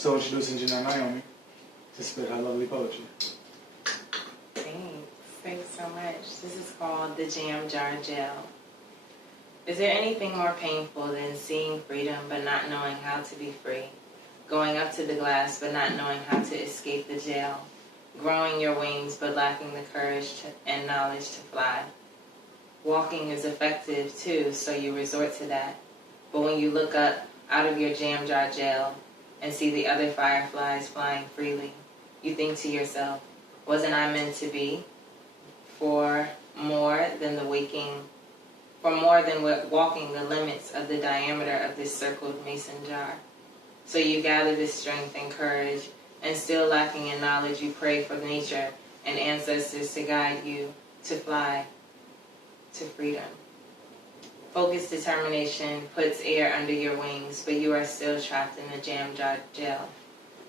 So introducing Janelle Naomi to spit her lovely poetry. Thanks so much. This is called The Jam Jar Jail. Is there anything more painful than seeing freedom but not knowing how to be free? Going up to the glass but not knowing how to escape the jail? Growing your wings but lacking the courage and knowledge to fly? Walking is effective too, so you resort to that. But when you look up out of your jam jar jail and see the other fireflies flying freely, you think to yourself, wasn't I meant to be for more than walking the limits of the diameter of this circled mason jar? So you gather this strength and courage, and still lacking in knowledge, you pray for nature and ancestors to guide you to fly to freedom. Focused determination puts air under your wings, but you are still trapped in the jam jar jail.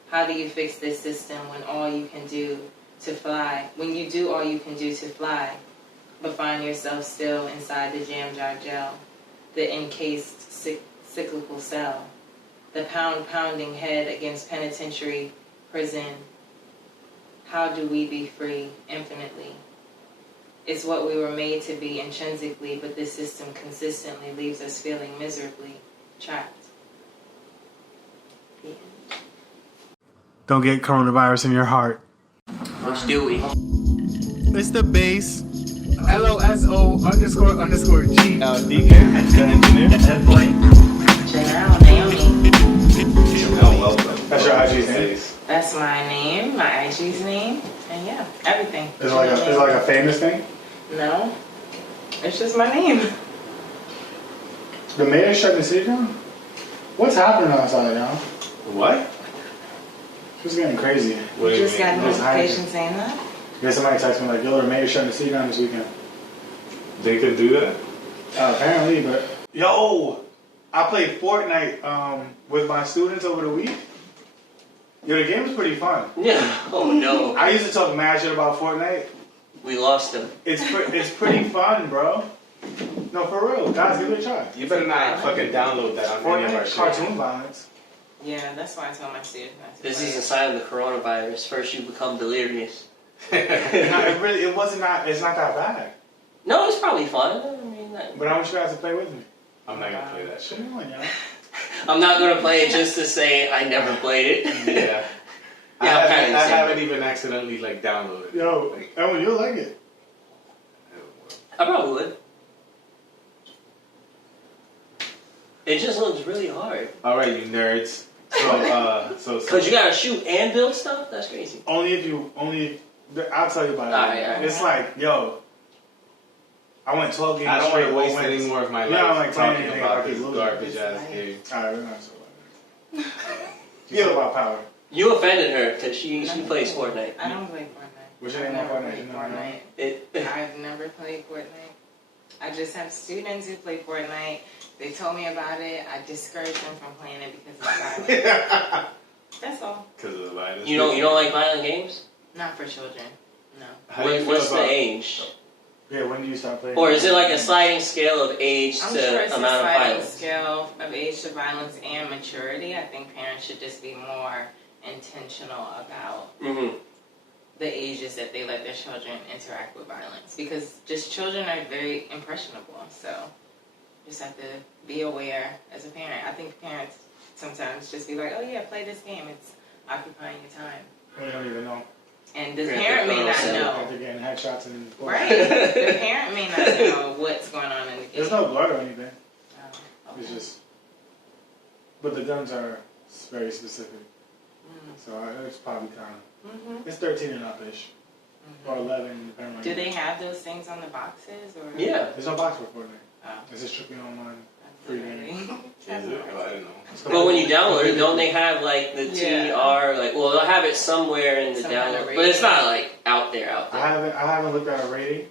How do you fix this system when all you can do to fly, when you do all you can do to fly, but find yourself still inside the jam jar jail, the encased cyclical cell, the pounding head against penitentiary prison? How do we be free infinitely? It's what we were made to be intrinsically, but this system consistently leaves us feeling miserably trapped. The end. Don't get coronavirus in your heart. What's Dewey? It's the base. LOSO__G. Deacon, the engineer. That boy. Janelle Naomi. That's your IG name? That's my name, my IG's name, and yeah, everything. Is it like a famous thing? No, it's just my name. The mayor shut the city down? What's happening outside, y'all? What? It's getting crazy. What do You you just got mean? notification saying that? Yeah, somebody texted me like, yo, the mayor shutting the city down this weekend. They could do that? Apparently, but... Yo! I played Fortnite with my students over the week. Yo, the game was pretty fun. Yeah. Oh no. I used to talk mad shit about Fortnite. We lost him. It's pretty fun, bro. No, for real. Guys, give it a try. You better not fucking download that on any of our Fortnite, shit. cartoon violence. Yeah, that's why I told my students not to. This play is a it. sign of the coronavirus. First you become delirious. It's not that bad. No, it's probably fun. I mean, But I want you guys to play with me. I'm not gonna play that shit. Come on, y'all. I'm not gonna play it just to say I never played it. Yeah. I haven't even accidentally like downloaded it. Yo, Ewan, you'll like it. I probably would. It just looks really hard. Alright, you nerds. So Cause you gotta shoot and build stuff? That's crazy. I'll tell you about it. Alright. It's like, yo, I went 12 games I don't straight. want to waste any more of my life Yeah, I'm like talking playing about anything this like garbage ass game. Alright, we're not so bad. You know about power. You offended her because she plays Fortnite. I don't play Fortnite. What's your I've name on never Fortnite? played I've never played Fortnite. I just have students who play Fortnite. They told me about it. I discouraged them from playing it because it's violent. That's all. Because of the virus. You don't like violent games? Not for children. No. How do you feel What's the about- age? Yeah, when do you start playing? Or is it like a sliding scale of age I'm to sure it's a amount of sliding violence? scale of age to violence and maturity. I think parents should just be more intentional about Mm-hmm. the ages that they let their children interact with violence, because just children are very impressionable, so just have to be aware as a parent. I think parents sometimes just be like, oh yeah, play this game, it's occupying your time, We don't even know. and the Yeah, parent may not they're know, After getting headshots and... right? The parent may not know what's going on in the game. There's no blood or anything. Oh, It's okay. just... But the guns are very specific. Mm. So it's probably kind of... Mhm. It's 13 and up-ish. Or 11, depending on... Do they have those things on the boxes, or? Yeah. There's no box for Fortnite. Oh. It's just strictly online. That's Free game. Is it? Oh, I didn't know. But when you download it, don't they have like the Yeah. TR? Like, well, they'll have it somewhere in the Some kind of download, but it's rating. not like out there. I haven't looked at a rating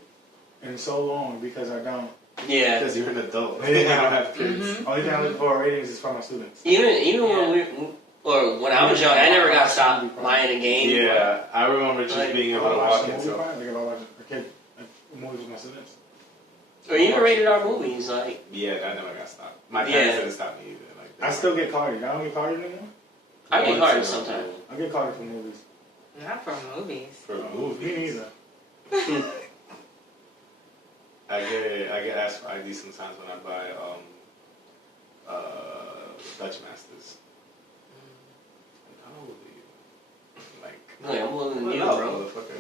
in so long because I don't. Yeah. Because you're an adult. Yeah. You don't have kids. Mhm. Only thing I look for ratings is from my students. Even when I was young, I never got stopped buying a game. Yeah, I remember just Like, being If able I to watch walk a movie, into. like if I watch a kid movies with my students. Or even rated R movies, like Yeah, that never got stopped. My Yeah. parents didn't stop me either. Like that. I still get carded. I don't get carded anymore. I get carded sometimes. I get carded for movies. Not for movies. For Me movies. neither. I get asked for ID sometimes when I buy Dutch Masters. Oh, like Really, I'm older than you, no, bro. motherfucker.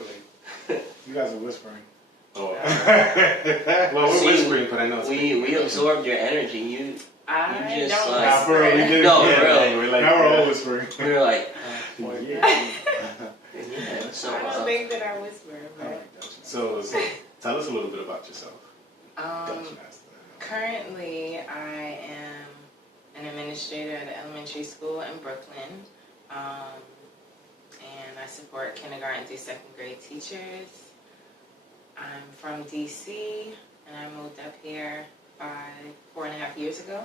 Like, You guys are whispering. oh, well, we're See, whispering, but I know it's We absorbed your energy. You I You just, don't like- Nah, bro, we whisper. did. No, Yeah, bro. we're like, now we're all whispering. we were like, Yeah. yeah. So I don't think that I whisper, but So tell us a little bit about yourself. Dutch Master. currently I am an administrator at an elementary school in Brooklyn, and I support kindergarten through second grade teachers. I'm from DC, and I moved up here 4.5 years ago.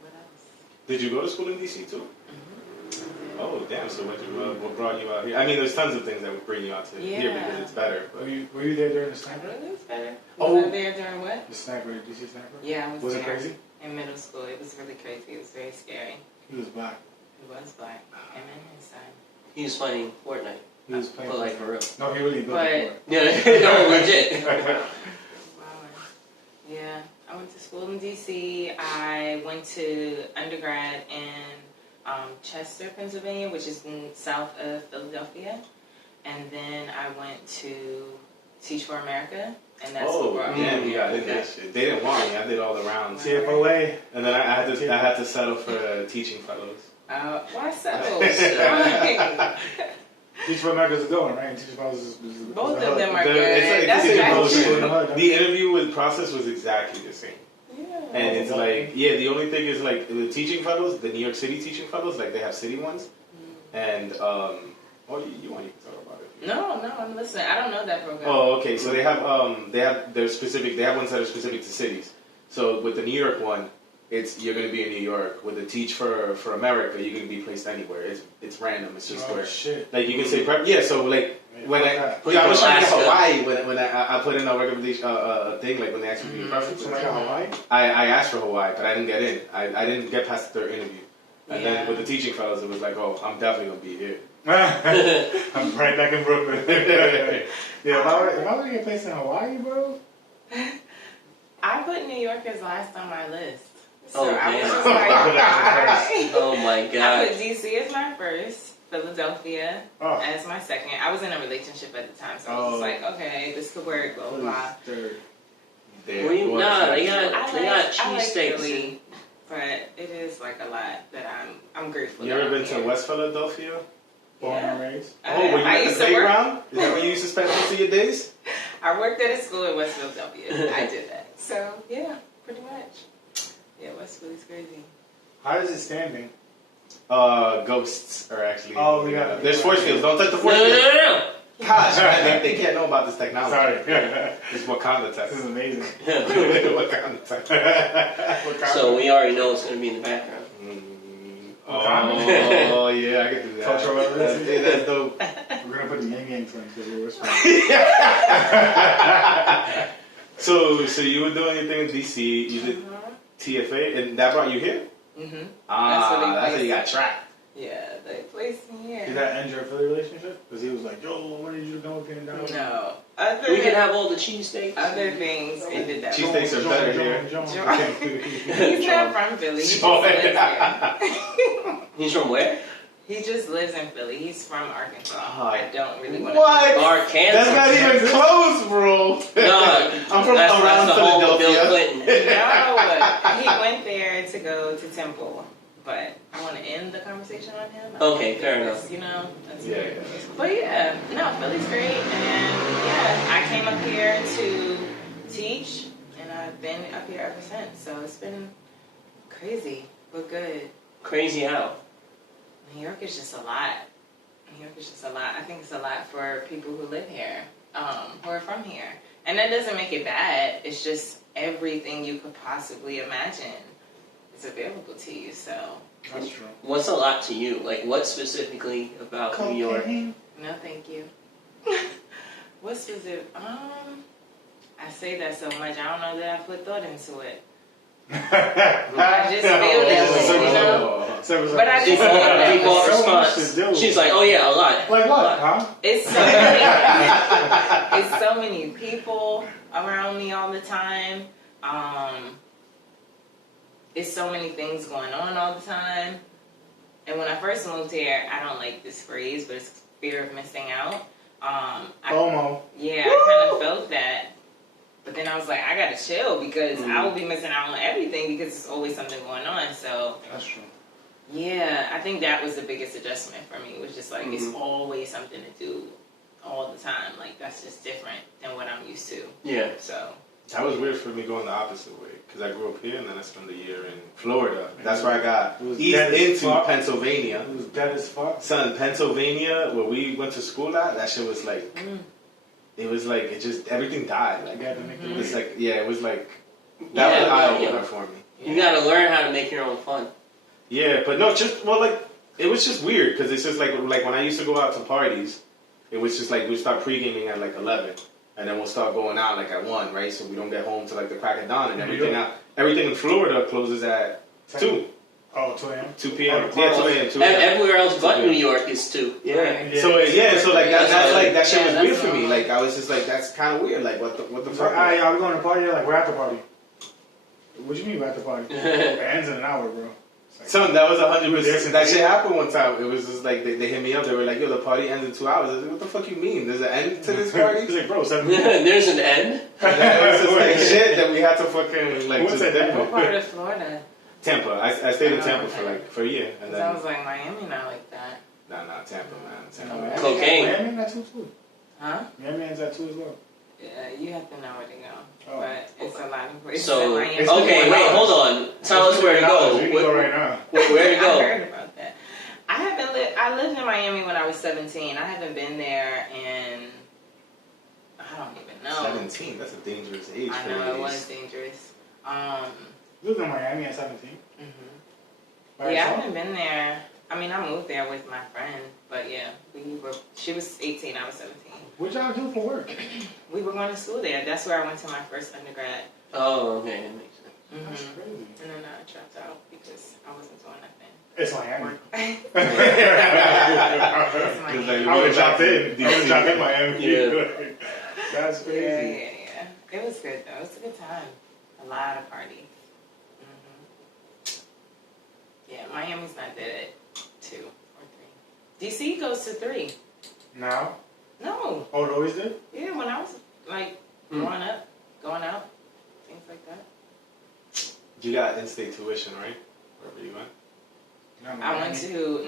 What else? Did you go to school in DC too? Mm-hmm. Oh, damn. So what brought you out here? I mean, there's tons of things that would bring you out to here Yeah. because it's better. But Were you there during the I sniper? really was better. Oh. Was I there during what? The sniper, DC sniper? Yeah, I was Was there. it crazy? In middle school, it was really crazy. It was very scary. He was black. He was black. Him and his son. he was playing Fortnite, He was playing. but like for real. No, he really built But- it Yeah, no, legit. Wow. Yeah, I went to school in DC. I went to undergrad in Chester, Pennsylvania, which is south of Philadelphia. And then I went to Teach for America, and that's what brought me damn, here. yeah, I did that shit. They didn't want me. I did all the rounds, TFOA. and then I had to settle for teaching fellows. Why so? Why? Teach for America's going, right? And Teach for America's Both of them are The- good. it's like That's the same right. bullshit. The interview process was exactly the same. Yeah. And it's like, yeah, the only thing is like the teaching fellows, the New York City teaching fellows, like they have city ones, and you want to talk about it? No, I'm listening. I don't know that program. Oh, okay. So they have their specific. They have ones that are specific to cities. So with the New York one, you're going to be in New York. With the Teach for America, you're going to be placed anywhere. It's random. It's just where. Shit. Like you can say prep. Yeah. So like when I Put I was trying to get Alaska. Hawaii when I put in a recommendation thing like when they asked me to be preference. So like Hawaii? I asked for Hawaii, but I didn't get in. I didn't get past the third interview. And then Yeah. with the teaching fellows, it was like, oh, I'm definitely going to be here. I'm right back in Brooklyn. Yeah, if I were to get placed in Hawaii, bro. I put New York as last on my list. So Oh, I was damn. just like, alright. Oh my I god. put DC as my first, Philadelphia Oh. as my second. I was in a relationship at the time, so I was just like, okay, this could work, blah, blah, blah. Third. Were you, nah, they got I like cheesesteaks. Philly, but it is like a lot that I'm grateful. You that ever I'm been to here. West Philadelphia? Born and Yeah. raised. Oh, were you I at the used to work. playground? Is that where you used to spend most of your days? I worked at a school in West Philadelphia. I did that. So, yeah, pretty much. Yeah, West Philly's crazy. How is it standing? Ghosts are actually. Oh, we got it. There's force fields. Don't touch the No, force no, fields. no, no, Gosh, man, they can't know about this technology. Sorry. It's Wakanda tech. This is amazing. no. Wakanda tech. So we already know it's gonna be in the background. Oh, yeah, I can do that. Cultural relevancy. That's dope. We're gonna put the Yang Yang twins because we're whispering. So you were doing your thing in DC. You did TFA, and that brought you here. Mm-hmm. That's how you got trapped. Yeah, they placed me here. Did that end your Philly relationship? Because he was like, yo, what did you come up here and down? No. We can have all the cheesesteaks. Other things ended that. Cheesesteaks are better here. He's not from Philly. He just lives here. He's from where? He just lives in Philly. He's from Arkansas. Oh, I don't really want What? Arkansas. That's not even close, bro. No, I'm from that's around the home of Bill Philadelphia. Clinton. No, he went there to go to Temple, but I want to end the conversation on him. Okay, fair enough. You know, that's Yeah, weird. yeah. But yeah, no, Philly's great, and yeah, I came up here to teach, and I've been up here ever since. So it's been crazy, but good. Crazy how? New York is just a lot. New York is just a lot. I think it's a lot for people who live here, who are from here. And that doesn't make it bad. It's just everything you could possibly imagine is available to you. So, That's true. What's a lot to you? Like, what specifically about New York? no thank you. What's it? I say that so much. I don't know that I put thought into it. I just feel that way, you know. But I just feel that Default So much response. to do. She's like, oh yeah, a lot. Like A what, lot. huh? it's so many, it's so many people around me all the time. It's so many things going on all the time. And when I first moved here, I don't like this phrase, but it's fear of missing out. FOMO. Yeah, I kind of felt that. But then I was like, I gotta chill because I will be missing out on everything because there's always something going on. So That's true. yeah, I think that was the biggest adjustment for me. It was just like it's always something to do all the time. Like that's just different than what I'm used to. Yeah. So That was weird for me going the opposite way because I grew up here and then I spent a year in Florida. That's where I got It was eased dead as into fuck. Pennsylvania. It was dead as fuck. Son, Pennsylvania, where we went to school at, that shit was like, it was like, it just, everything died. Like, You had to make it it's like, yeah, it was like, that was an eye-opener for me. You gotta learn how to make your own fun. Yeah, but no, just, well, like, it was just weird because it's just like when I used to go out to parties, it was just like, we'd start pre-gaming at like 11. And then we'll start going out like at 1, right? So we don't get home till like the crack of dawn and everything. Everything in Florida closes at 2. Oh, 2 a.m.? 2 p.m. Oh, Yeah, 2 a.m. 2 a.m. Everywhere else but New York is too. Yeah. So like that's like that shit Yeah, was weird that's for me. normal. Like I was just like that's kind of weird. Like what the It's fuck? like, alright, y'all, we going to a party? You're like, we're at the party. What you mean we're at the party? It ends in an hour, bro. It's like, Son, that was 100%. That shit happened one time. It was just like they hit me up. They were like, "Yo, the party ends in 2 hours." I was like, "What the fuck you mean? There's an end to this party?" He's like, bro, 7 There's an end. It was just like shit that we had to fucking like What's just that? dip what it. part of Florida? Tampa. I stayed in Oh, Tampa okay. for a year, and then Sounds like Miami, not like that. nah, Tampa, man, Tampa. Miami, Cocaine. Miami at 2 too. Huh? Miami ends at 2 as well. Yeah, you have to know where to go. Oh. But it's a lot of places So, in Miami. It's okay, wait, hold on. Tell us where to go. We can go right now. Where to I go? heard about that. I lived in Miami when I was 17. I haven't been there in, I don't even know. 17. That's a dangerous age. I for know, it ladies. was dangerous. You lived in Miami at 17? Mhm. By Yeah, I yourself? haven't been there. I mean, I moved there with my friend, but yeah, she was 18, I was 17. What y'all do for work? We were going to school there. That's where I went to my first undergrad. Oh, okay, that makes sense. That's Mhm. crazy. And then I dropped out because I wasn't doing nothing. It's Miami. It's It's Miami. like- I would have dropped in. I would have dropped in Miami. Yeah. That's crazy. Yeah. It was good though. It was a good time. A lot of parties. Yeah, Miami's not dead at 2 or 3. DC goes to 3. Now? No. Oh, it always did? Yeah, when I was like growing up, going out, things like that. You got in-state tuition, right? Wherever you went. I went to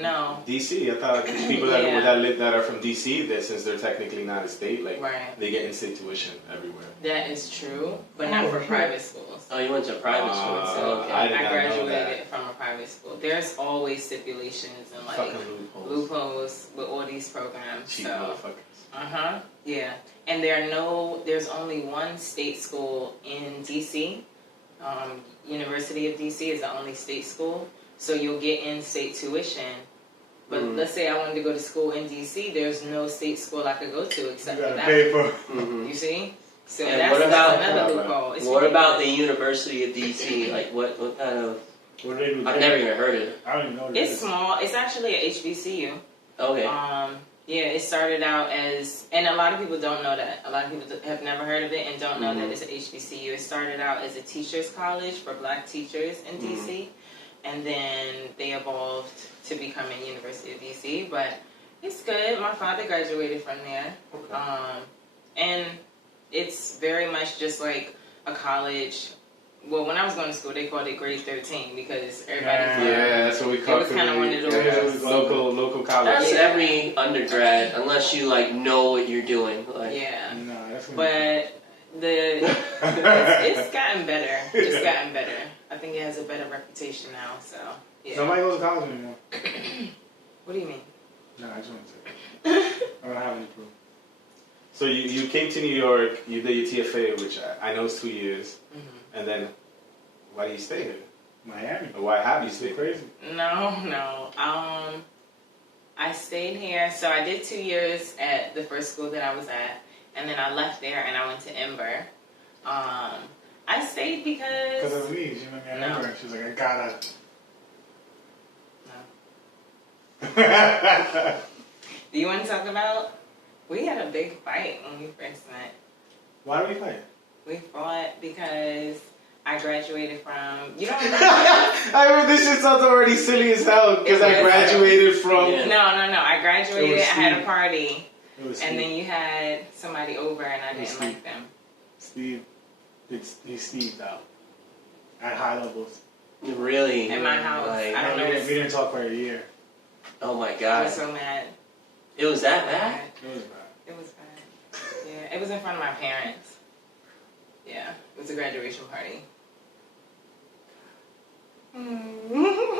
DC. I thought people that Yeah. that live that are from DC, that since they're technically not a state, like right. they get in-state tuition everywhere. That is true, but not for private schools. Oh, you went to private school. So Okay. I did not know graduated that. from a private school. There's always stipulations and like Fucking loopholes. loopholes with all these programs. Cheap So motherfuckers. yeah. And there's only one state school in DC. University of DC is the only state school. So you'll get in-state tuition. But let's say I wanted to go to school in DC, there's no state school I could go to except You for gotta that. pay for Mm-hmm. You see? So And that's what about- another loophole. It's What about the ridiculous. University of DC? Like, what kind of? what do they do? I've never even heard of it. I don't even know what it It's is. small. It's actually a HBCU. Okay. Yeah, it started out as, and a lot of people don't know that. A lot of people have never heard of it and don't know that it's an HBCU. It started out as a teacher's college for black teachers in DC, and then they evolved to becoming University of DC. But it's good. My father graduated from there, and it's very much just like a college. Well, when I was going to school, they called it grade 13 because everybody. Yeah, that's what we call It was kinda one of those- yeah, local college. That's Yeah. every undergrad, unless you like know what you're doing. Like, Yeah. Nah, that's But it's gotten better. It's gotten better. I think it has a better reputation now. So yeah. Nobody goes to college anymore. What do you mean? Nah, I just want to say. I don't have any proof. So you came to New York, you did your TFA, which I know is 2 years, and then why do you stay here? Miami. Or why have you It's stayed? crazy. No. I stayed here. So I did 2 years at the first school that I was at, and then I left there and I went to Ember. I stayed Because because of me, you know, I No. remember. And she was like, I gotta. no. Do you want to talk about? We had a big fight when we first met. Why do we fight? We fought because I graduated from. You don't remember? I mean, this shit sounds already silly as hell because It I was. graduated from. Yeah. No. I graduated. It was I had a Steve. party, It was and Steve. then you had somebody over, and I It was didn't Steve. like them. Steve, he's Steve out at high levels. Really? In my house. Like, I don't know. We didn't talk for a year. oh my I god. was so mad. It was that bad? It was bad. It was bad. Yeah, it was in front of my parents. Yeah, it was a graduation party.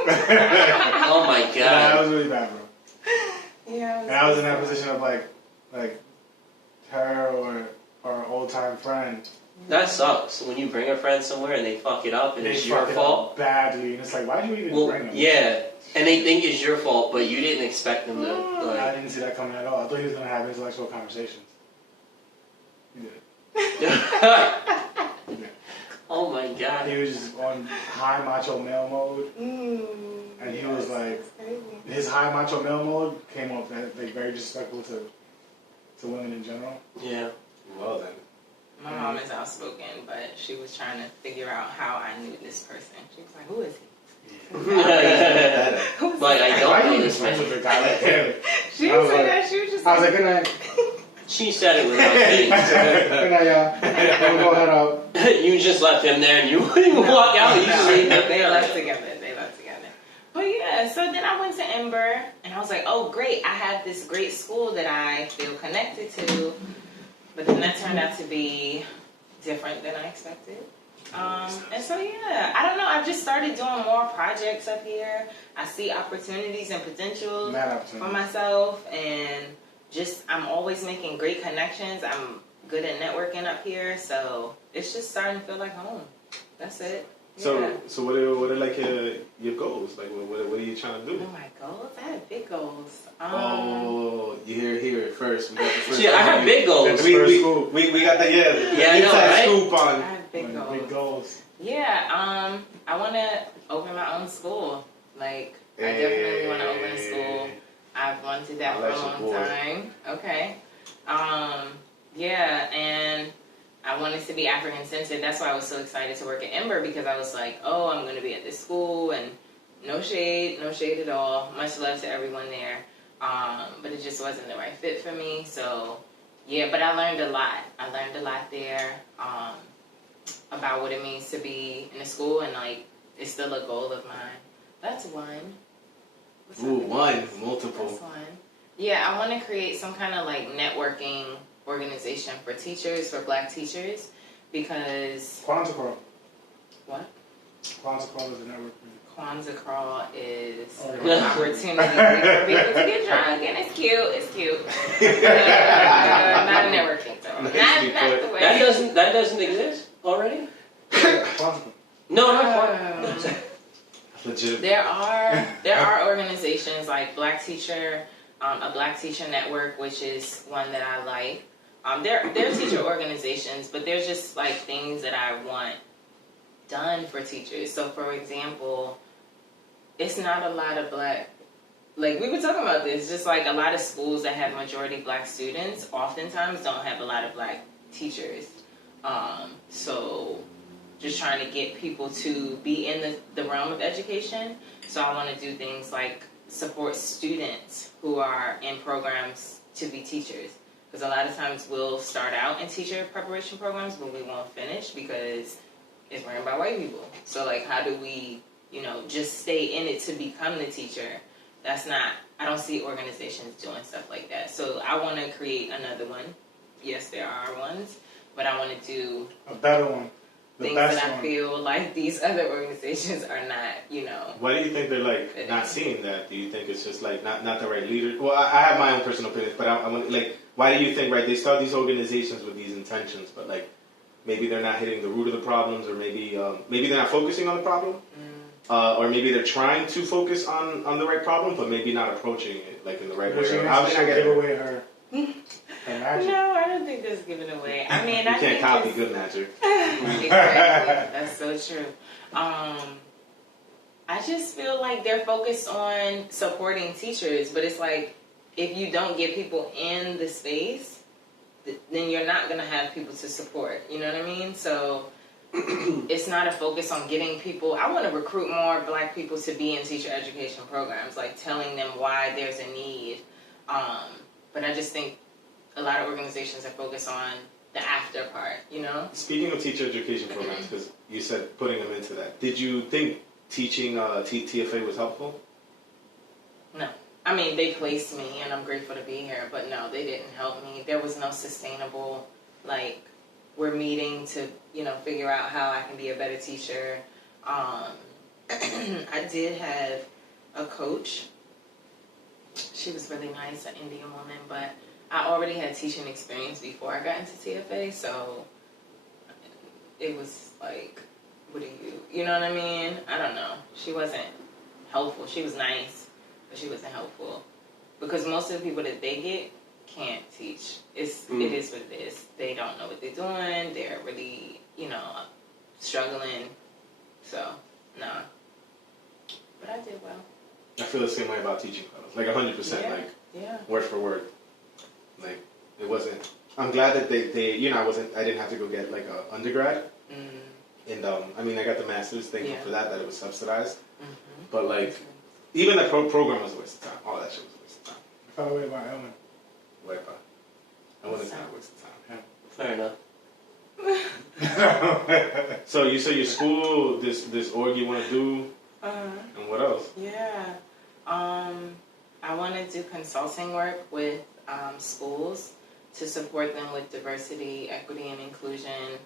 Oh my Yeah, that god. was really bad, bro. Yeah. And I was in that position of like her or an old time friend. That sucks. When you bring a friend somewhere and they fuck it up and They it's your fucked it fault. up badly, and it's like, why'd you even Well, bring him? yeah. And they think it's your fault, but you didn't expect them to. I Like, didn't see that coming at all. I thought he was gonna have intellectual conversations. He did. He did. oh my god. He was just on high macho male mode, and he was like, his high macho male mode came off that like very disrespectful to women in general. Yeah. Well then. My mom is outspoken, but she was trying to figure out how I knew this person. She was like, "Who is he? Who's Like, this I guy?" don't Why are know you this friends man. with a guy like him? She I didn't was say like- that. She was just I was like, good night. She said it without saying Good night, y'all. I'm gonna go head out. it. You just left him there and you wouldn't walk out. You just leave him They there. left together. But yeah, so then I went to Ember, and I was like, oh, great. I have this great school that I feel connected to. But then that turned out to be different than I expected. And so, yeah, I don't know. I've just started doing more projects up here. I see opportunities and potential Mad for opportunity. myself. And just, I'm always making great connections. I'm good at networking up here. So it's just starting to feel like home. That's it. So, Yeah. so what are like your goals? Like, what are you trying to do? Oh, my goals? I have big goals. Oh, you hear it first. We got the first. See, I have big goals. We got the Yeah, I know, inside right? scoop I on. have big goals. Big goals. Yeah, I want to open my own school. Like, I definitely want to open a school. I've wanted that for a long time. Okay. Yeah, and I wanted to be African centered. That's why I was so excited to work at Ember, because I was like, oh, I'm going to be at this school, and no shade at all. Much love to everyone there. But it just wasn't the right fit for me. So, yeah, but I learned a lot. I learned a lot there about what it means to be in a school, and like, it's still a goal of mine. That's one. What's Ooh, up? one, multiple. That's one. Yeah, I want to create some kind of like networking organization for teachers, for Black teachers, because Kwanzaa Crawl. what? Kwanzaa Crawl is a network. Kwanzaa Crawl is Oh, an yeah. opportunity for people to get drunk, and it's cute. It's cute. Not a networking though. Not the way. That doesn't exist already? Kwanzaa. No, not Legit. There are organizations like Black Teacher, a Black Teacher Network, which is one that I like. There are teacher organizations, but there's just like things that I want done for teachers. So, for example, it's not a lot of Black. Like, we were talking about this, just like a lot of schools that have majority Black students oftentimes don't have a lot of Black teachers. So just trying to get people to be in the realm of education. So I want to do things like support students who are in programs to be teachers. Because a lot of times we'll start out in teacher preparation programs, but we won't finish because it's ran by white people. So, like, how do we, just stay in it to become the teacher? I don't see organizations doing stuff like that. So I want to create another one. Yes, there are ones, but I want to do A better one. The things best that I one. feel like these other organizations are not, Why do you think they're like not seeing that? Do you think it's just like not the right leader? Well, I have my own personal opinion, but I want like, why do you think they start these organizations with these intentions, but like maybe they're not hitting the root of the problems, or maybe they're not focusing on the problem, or maybe they're trying to focus on the right problem, but maybe not approaching it like in the right way. She How can I get give it? away her. The magic. No, I don't think that's giving away. I mean, You I can't think copy it's- good magic. Exactly. That's so true. I just feel like they're focused on supporting teachers, but it's like if you don't get people in the space, then you're not going to have people to support. You know what I mean? So it's not a focus on getting people. I want to recruit more Black people to be in teacher education programs, like telling them why there's a need. But I just think a lot of organizations are focused on the after part, you know? Speaking of teacher education programs, because you said putting them into that, did you think teaching TFA was helpful? No. I mean, they placed me, and I'm grateful to be here, but no, they didn't help me. There was no sustainable, like, we're meeting to, you know, figure out how I can be a better teacher. I did have a coach. She was really nice, an Indian woman, but I already had teaching experience before I got into TFA, so it was like, what do you know what I mean? I don't know. She wasn't helpful. She was nice, but she wasn't helpful. Because most of the people that they get can't teach. It is what it is. They don't know what they're doing. They're really, you know, struggling. So, nah. But I did well. I feel the same way about teaching classes. Like 100%, like word for word. Like it wasn't. I'm glad that they you know, I didn't have to go get like a undergrad. And I mean, I got the master's. Thankful for that it was subsidized. But like, even the program was a waste of time. All that shit was a waste of time. I felt away about Ellen. I wouldn't say a waste of time. Fair enough. So you say your school, this org you want to do, and what else? Yeah. I want to do consulting work with schools to support them with diversity, equity, and inclusion.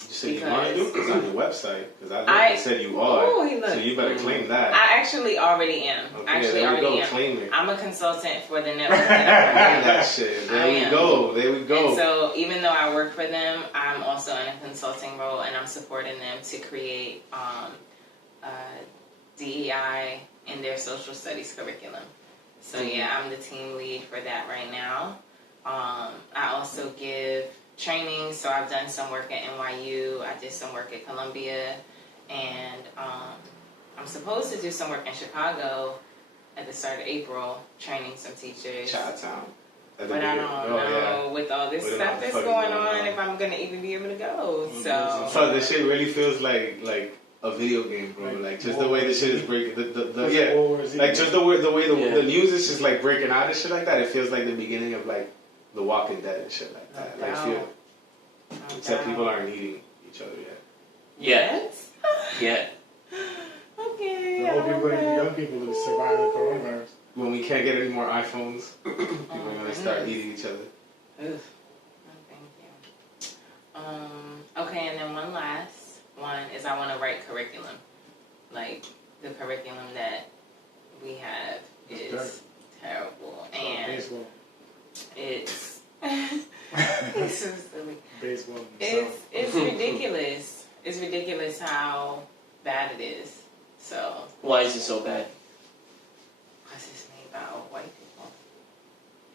You said you want to do? Because on your website, because I said you are. So you better claim that. I actually already am. Okay, there we go. Claim it. I'm a consultant for the network that Claim that shit. There we go. And so even though I work for them, I'm also in a consulting role, and I'm supporting them to create DEI in their social studies curriculum. So yeah, I'm the team lead for that right now. I also give training, so I've done some work at NYU, I did some work at Columbia, and I'm supposed to do some work in Chicago at the start of April, training some teachers. Chi-town. But I don't know, with all this stuff that's going on, if I'm going to even be able to go, So this shit really feels like a video game, bro. Like just the way the shit is breaking, like just the way the news is just like breaking out and shit like that. It feels like the beginning of like The Walking Dead and shit like that. Except people aren't eating each other yet. Yet. Okay. The old people and the young people who survive the coronavirus. When we can't get any more iPhones, people are gonna start eating each other. Oof. No, thank you. Okay, and then one last one is I want to write curriculum. Like, the curriculum that we have is terrible. And baseball. it's it's so silly. Baseball. It's ridiculous. It's ridiculous how bad it is. So Why is it so bad? because it's made by all white people.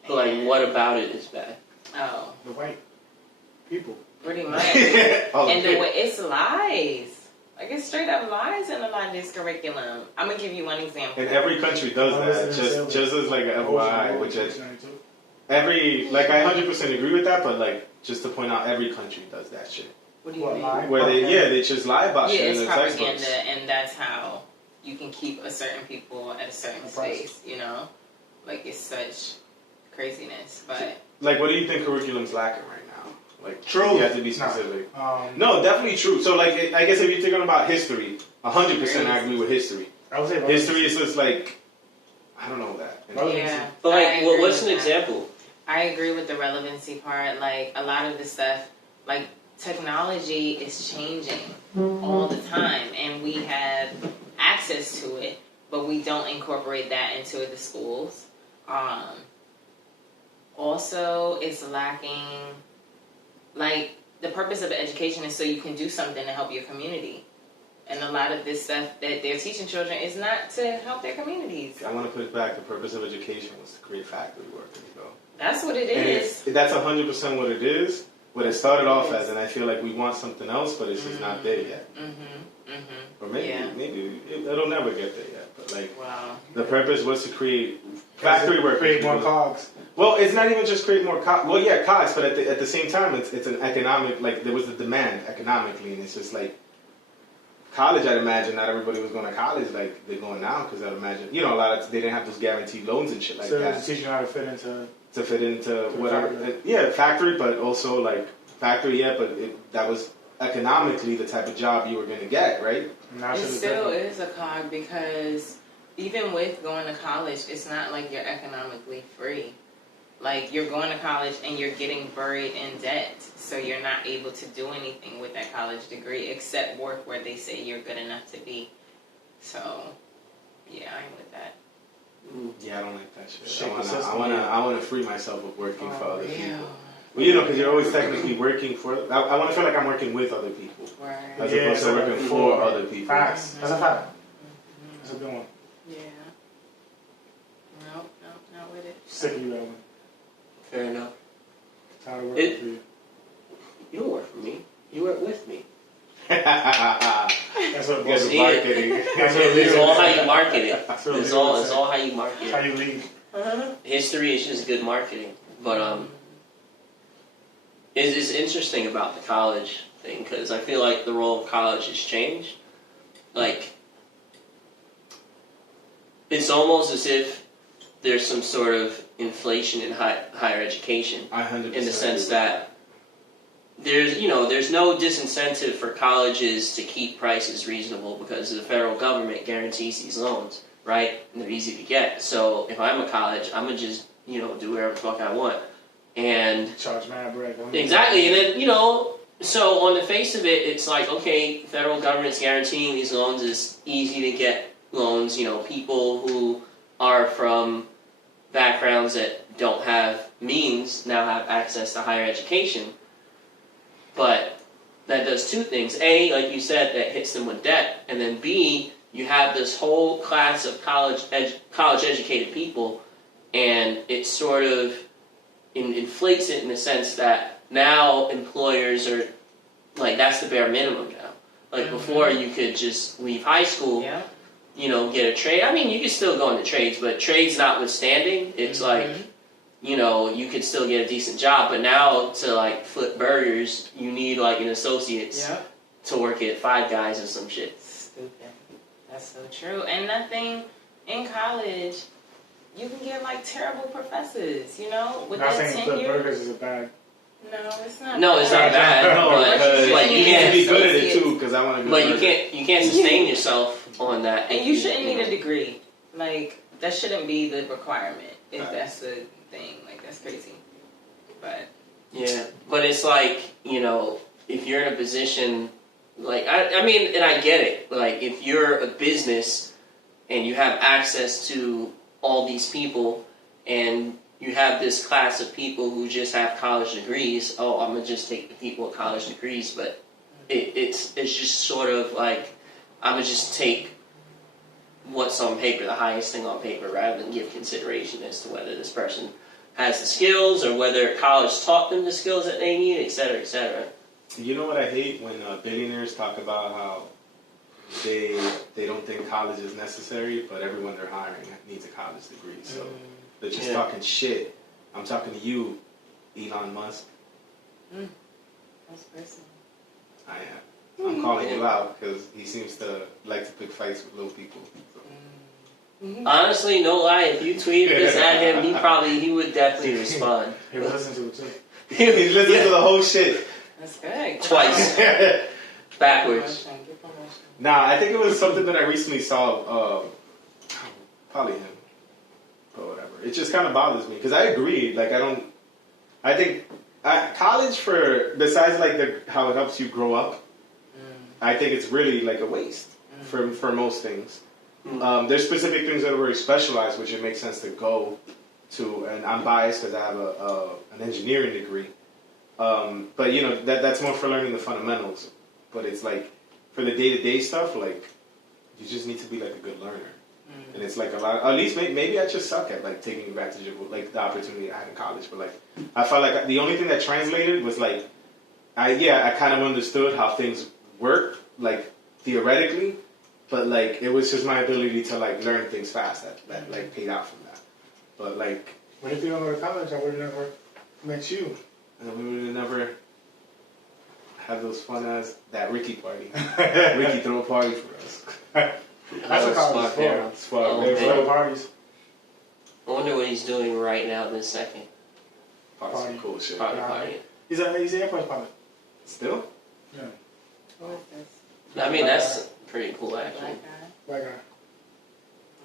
But like, what about it is bad? Oh, The white people. pretty much. Oh, And the way it's lies. Like, it's straight up lies in a lot of this curriculum. I'm gonna give you one example. and every country does that. Just as like an FYI, which I 100% agree with that, but like just to point out, every country does that shit. What do you mean? Where they just lie about shit in it's the propaganda, textbooks. and that's how you can keep a certain people at a certain space. You know, like, it's such craziness. But like, what do you think curriculum's lacking right now? Like, True. You have to be specific. No. No, definitely true. So, like, I guess if you're thinking about history, 100% I agree with history. I would say History is just like, I don't know that. yeah. But like, I agree what's with an that. example? I agree with the relevancy part. Like, a lot of the stuff, like, technology is changing all the time, and we have access to it, but we don't incorporate that into the schools. Also, it's lacking, like, the purpose of education is so you can do something to help your community. And a lot of this stuff that they're teaching children is not to help their communities. I want to put it back. The purpose of education was to create factory workers, though. That's what it And is. that's 100% what it is. What it started off as, and I feel like we want something else, but it's just not there yet. Or maybe it'll never get there yet. But like, the purpose was to create factory workers. Create more cogs. Well, it's not even just create more cogs. Well, yeah, cogs, but at the same time, it's an economic, like, there was a demand economically, and it's just like, college, I'd imagine not everybody was going to college like they're going now, because I'd imagine, you know, they didn't have those guaranteed loans and shit like that. So to teach you how to fit into... To fit into whatever. Factory. Factory, but also like, factory, but that was economically the type of job you were going to get, right? It still is a cog, because even with going to college, it's not like you're economically free. Like, you're going to college and you're getting buried in debt, so you're not able to do anything with that college degree except work where they say you're good enough to be. So, yeah, I'm with that. Yeah, I don't like that shit. Shake I want to free myself of working for other people. Well, you know, because you're always technically working for... I want to feel like I'm working with other people. Right. As opposed to working for other people. Facts. That's a fact. That's a good one. Yeah. Nope, not with it. Sick of you, Edwin. Fair enough. Tired of working for you. You don't work for me. You work with me. That's what That's marketing. It's all how you market it. what It's all how you market it. How you lead. History is just good marketing. But it's interesting about the college thing, because I feel like the role of college has changed. Like, it's almost as if there's some sort of inflation in higher education. In the sense that there's no disincentive for colleges to keep prices reasonable, because the federal government guarantees these loans, right? And they're easy to get. So if I'm a college, I'm gonna just, do whatever the fuck I want. And charge mad bread. exactly, and then, so on the face of it, it's like, okay, federal government's guaranteeing these loans, is easy to get loans, people who are from backgrounds that don't have means now have access to higher education. But that does two things. A, like you said, that hits them with debt. And then B, you have this whole class of college-educated people, and it sort of inflates it in the sense that now employers are, like, that's the bare minimum now. Like, before you could just leave high school, get a trade. I mean, you could still go into trades, but trades notwithstanding, it's like, you could still get a decent job, but now to, like, flip burgers, you need, like, an associate's to work at Five Guys or some shit. Stupid. That's so true. And nothing in college, you can get, like, terrible professors, with Not that saying flip tenure. burgers is a bad. No, it's not. No, it's not bad. No, but because like, you can't be good at it too, because I want to be But you can't sustain yourself on that. And you shouldn't need a degree. Like, that shouldn't be the requirement, if that's the thing. Like, that's crazy. But yeah, but it's like, if you're in a position, like, I mean, and I get it. Like, if you're a business and you have access to all these people, and you have this class of people who just have college degrees, I'm going to just take the people with college degrees, but it's just sort of like, I'm going to just take what's on paper, the highest thing on paper, rather than give consideration as to whether this person has the skills or whether college taught them the skills that they need, et cetera, et cetera. You know what I hate? When billionaires talk about how they don't think college is necessary, but everyone they're hiring needs a college degree. So they're just talking shit. I'm talking to you, Elon Musk. that's personal. I am. I'm calling you out because he seems to like to pick fights with little people. So. Honestly, no lie, if you tweeted this at him, he would definitely respond. He would listen to it too. He listened to the whole shit. That's good. Twice. Backwards. Nah, I think it was something that I recently saw. Probably him. Or whatever. It just kind of bothers me because I agree. Like, I think college, besides like how it helps you grow up, I think it's really like a waste for most things. There's specific things that are very specialized, which it makes sense to go to, and I'm biased because I have an engineering degree. But that's more for learning the fundamentals. But it's like, for the day-to-day stuff, like, you just need to be like a good learner. And it's like a lot, at least maybe I just suck at like taking advantage of like the opportunity I had in college. But like, I felt like the only thing that translated was like, I kind of understood how things work, like theoretically, but like it was just my ability to like learn things fast that like paid out from that. But like, what if you don't go to college? I would have never met you. And we would have never had those fun as that Ricky party. Ricky threw a party for us. That's what college is for. Oh, Throw parties. I wonder what he's doing right now this second. Some cool shit. Party. He's an Air Force pilot. Still? Yeah. What is this? I mean, that's pretty cool, actually. Black guy? Black guy.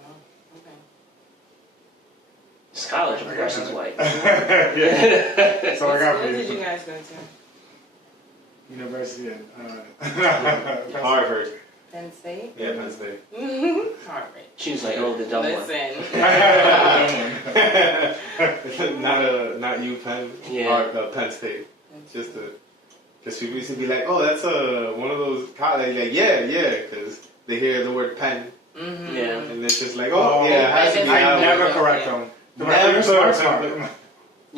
Oh, okay. It's college, of course, he's white. Yeah. So I got Where for did you you. guys go to? University of Harvard. Penn State? Yeah, Penn State. Harvard. She was like, oh, the dumb one. Listen. Not you, Penn. Yeah. Or Penn State. Just people used to be like, oh, that's one of those college. Like, yeah, because they hear the word Penn. Mm-hmm. Yeah. And it's just like, oh, yeah, it has to be. I never Harvard. correct them. Never. Smart.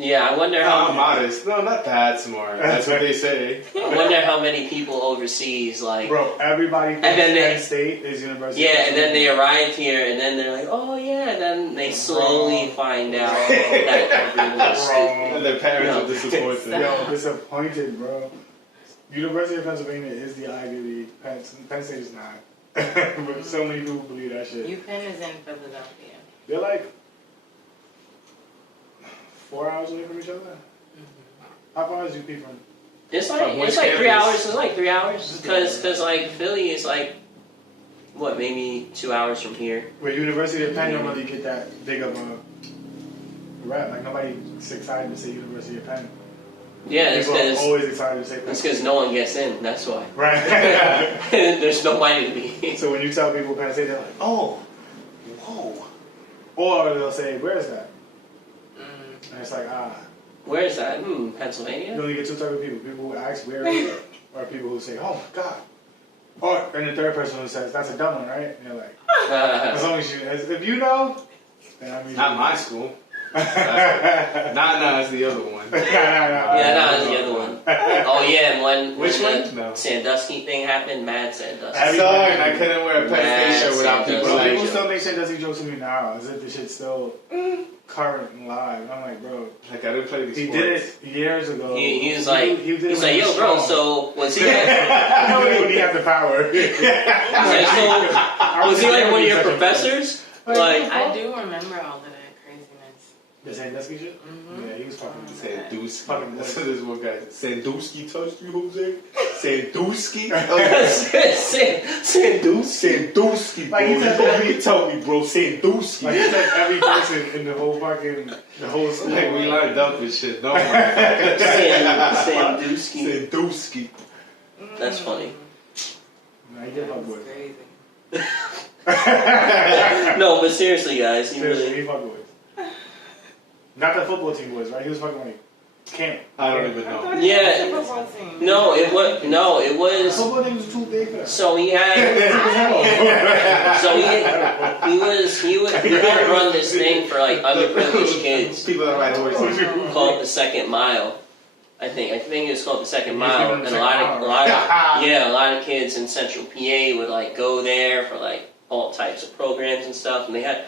Yeah, I wonder No, how. I'm modest. No, not that smart. That's what they say. I wonder how many people overseas like. Bro, everybody thinks And then they- Penn State is University. Yeah, and then they arrived here, and then they're like, oh yeah, and then they slowly find out that everyone's stupid. And their parents No. are disappointed. Yo, disappointed, bro. University of Pennsylvania is the Ivy League. Penn State is not. But so many people believe that shit. UPenn is in Philadelphia. They're like 4 hours away from each other. How far is UP from? It's From like which 3 campus? hours. It's like 3 hours because like Philly is like what, maybe 2 hours from here. Where University of Penn don't really get that big of a rap. Like nobody's excited to say University of Penn. Yeah, it's People are because always excited to say Penn. it's because no one gets in. That's why. Right. There's no money to be. So when you tell people Penn State, they're like, oh, whoa. Or they'll say, where is that? And it's like, Where is that? you Pennsylvania. only get two types of people. People who ask where is it, or people who say, oh my God. Or, and the third person who says, that's a dumb one, right? And you're like, as long as if you know, then I mean. Not my school. Nah, it's the other one. Yeah, no, it's the other one. Oh yeah, and when Which when one? the No. Sandusky thing happened, mad Sandusky. I saw it and I couldn't wear a Penn State shirt without people Bro, like, people still make Sandusky jokes to me now, as if the shit's still current and live. And I'm like, bro, I didn't play these he sports. did it years ago. He was like, he did it he's when like, he yo, was bro. strong. So was he? Like, when he had the power. he's like, so was he like one of your professors? Like, I do remember all of that craziness. The Sandusky shit? Yeah, he was fucking Sandusky. Fucking That's boy. what this one guy said. Sandusky touched you, Jose? Sandusky? Sandusky. Sandusky, bro. Like, he said- You told me, bro. Sandusky. Like, he took every person in the whole school. Like, we lined up and shit. No, Sandusky. Sandusky. That's funny. Nah, he did fuck That's boys. crazy. No, but seriously, guys, he Seriously, really. he fuck boys. Not the football team boys, right? He was fucking like camp. I don't even know. Yeah. It's a football team. No, it was. No, it The was. football team was too big for that. So he had. So he would run this thing for like underprivileged kids People that ride horses. called the Second Mile. I think it was called the Second He's Mile, giving and the a lot Second of a lot of kids in Central PA would like go there for like all types of programs and stuff, and he had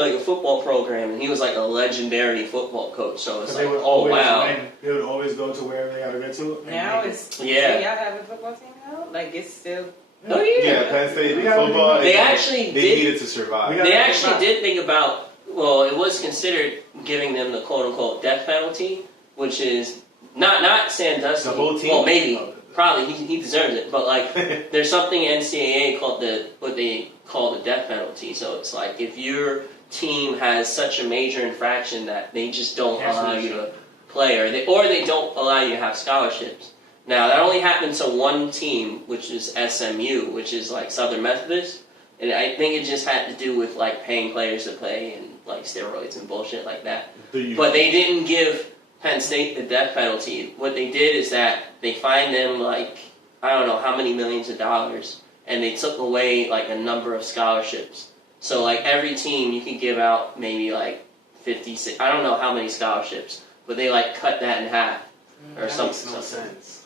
like a football program, and he was like a legendary football coach. So it's They like, would oh always wow, win. They would always go to wherever they gotta get to. and Now make it. it's Yeah. So y'all have a football team now? Like it's still. oh yeah. Yeah, Penn State We got- football. They actually they did. needed to survive. We got- They actually did think about. Well, it was considered giving them the quote unquote death penalty, which is not Sandusky. The whole team? Well, maybe. Oh. Probably he deserves it, but like there's something in NCAA called what they call the death penalty. So it's like if your team has such a major infraction that they just don't allow you to play, or they don't allow you to have scholarships. Now that only happened to one team, which is SMU, which is like Southern Methodist, and I think it just had to do with like paying players to play and like steroids and bullshit like that. But they didn't give Penn State the death penalty. What they did is that they fined them like I don't know how many millions of dollars, and they took away like a number of scholarships. So like every team, you could give out maybe like 56. I don't know how many scholarships, but they like cut that in half or something. Makes no sense.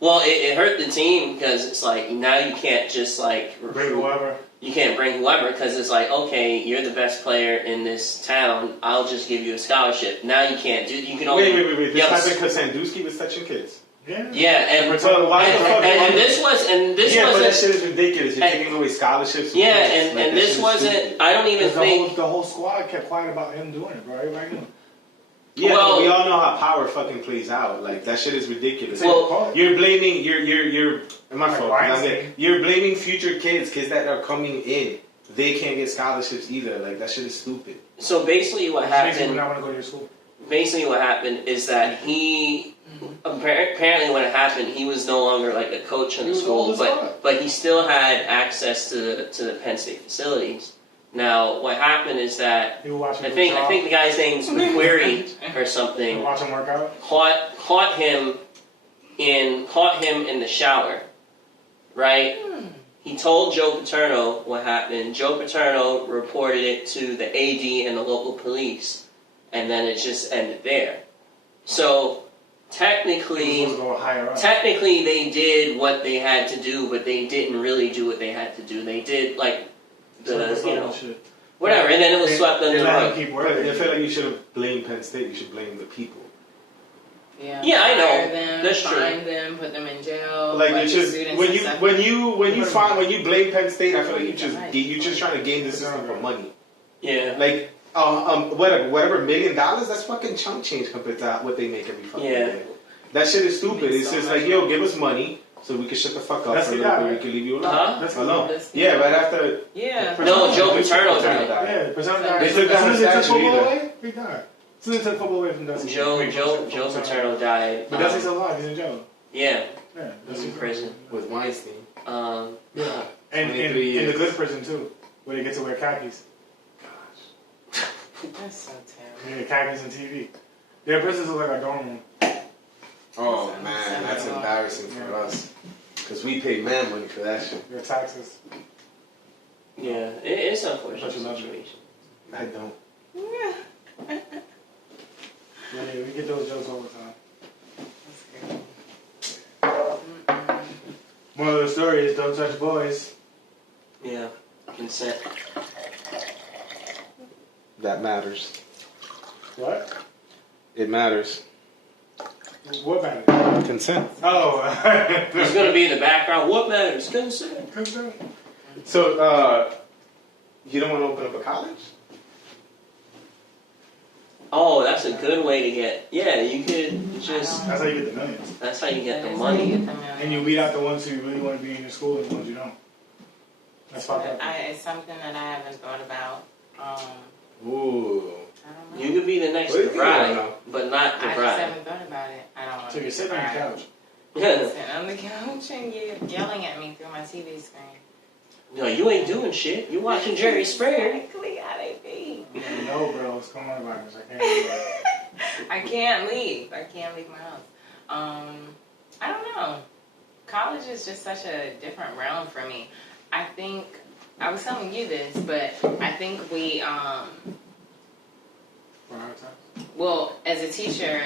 Well, it hurt the team because it's like now you can't just like Bring whoever. You can't bring whoever because it's like, okay, you're the best player in this town. I'll just give you a scholarship. Now you can't do. You can only Wait. This happened because Sandusky was touching kids. Yeah. Yeah, and So why the fuck? and this Yeah, but that wasn't. shit is ridiculous. You're taking away scholarships. from Yeah, kids. and Like, that this shit is wasn't. stupid. I don't even think. The whole squad kept quiet about him doing it, bro. Everybody knew. Yeah, Well- but we all know how power fucking plays out. Like that shit is ridiculous. Well- you're blaming you're my Like fault. Weinstein. You're blaming future kids that are coming in. They can't get scholarships either. Like that shit is stupid. So basically, what Which makes people happened? not want to go to your school. Basically, what happened is that he. Apparently, when it happened, he was no longer like a coach in He the was school, old as fuck. but he still had access to the Penn State facilities. Now, what happened is that People watching. I think the guy's name's McQuarrie or something Watch him work out. caught him in the shower, right? He told Joe Paterno what happened. Joe Paterno reported it to the AD and the local police, and then it just ended there. So He was supposed to go higher up. technically they did what they had to do, but they didn't really do what they had to do. They did like Shit. whatever, and then it was swept under They the let him rug. keep But working. I feel like you should have blamed Penn State. You should blame the people. Yeah, Yeah, I know. Fire them, That's true. Fine them, put them in jail. Like let it's the just students when and you stuff. when you blame Penn State, I feel like you just trying to gain the system for money. Yeah. Like whatever $1 million, that's fucking chunk change compared to what they make every fucking day. That shit is stupid. It's just like, yo, give us money so we can shut the fuck up That's for a the little guy, bit. We right? can leave you alone. Uh-huh. That's the Alone. That's the Yeah, guy. right after. Yeah. No, Joe Paterno died. Yeah, Paterno died. They took down As the soon as they took statue football either. away, he died. As soon as they took football away from Dusty. Joe Paterno died. But Dusty's still alive. He's in jail. Yeah, Yeah, he's in prison. With Weinstein. Yeah, and 23 in the years. good prison too, where they get to wear khakis. That's so terrible. Yeah, khakis and TV. Their prisons look like a dorm room. Oh man, that's embarrassing for us. Because we pay man money for that shit. Their taxes. Yeah, it's an unfortunate But you love it. situation. I don't. Yeah, we get those jokes all the time. One of the story is don't touch boys. Yeah, consent. That matters. What? It matters. What matters? Consent. Oh. It's gonna be in the background. What matters? Consent. Consent. So, you don't want to open up a college? Oh, that's a good way to get. Yeah, you could just. That's how you get the millions. That's how you get the That is money. how you get the And you weed out the ones who really want to be in your school and the ones you don't. That's fucked up. It's something that I haven't thought about. Ooh. I don't know. You could be the next What do you think bride, about but not the I just bride. haven't thought about it. I don't want So to you're sitting on the couch. Yeah. Sitting on the couch and you're yelling at me through my TV screen. No, you ain't doing shit. You watching Jerry Springer. Exactly how they be. No, bro, it's coronavirus. I can't do it. I can't leave. I can't leave my house. I don't know. College is just such a different realm for me. I think I was telling you this, but I think we well, as a teacher,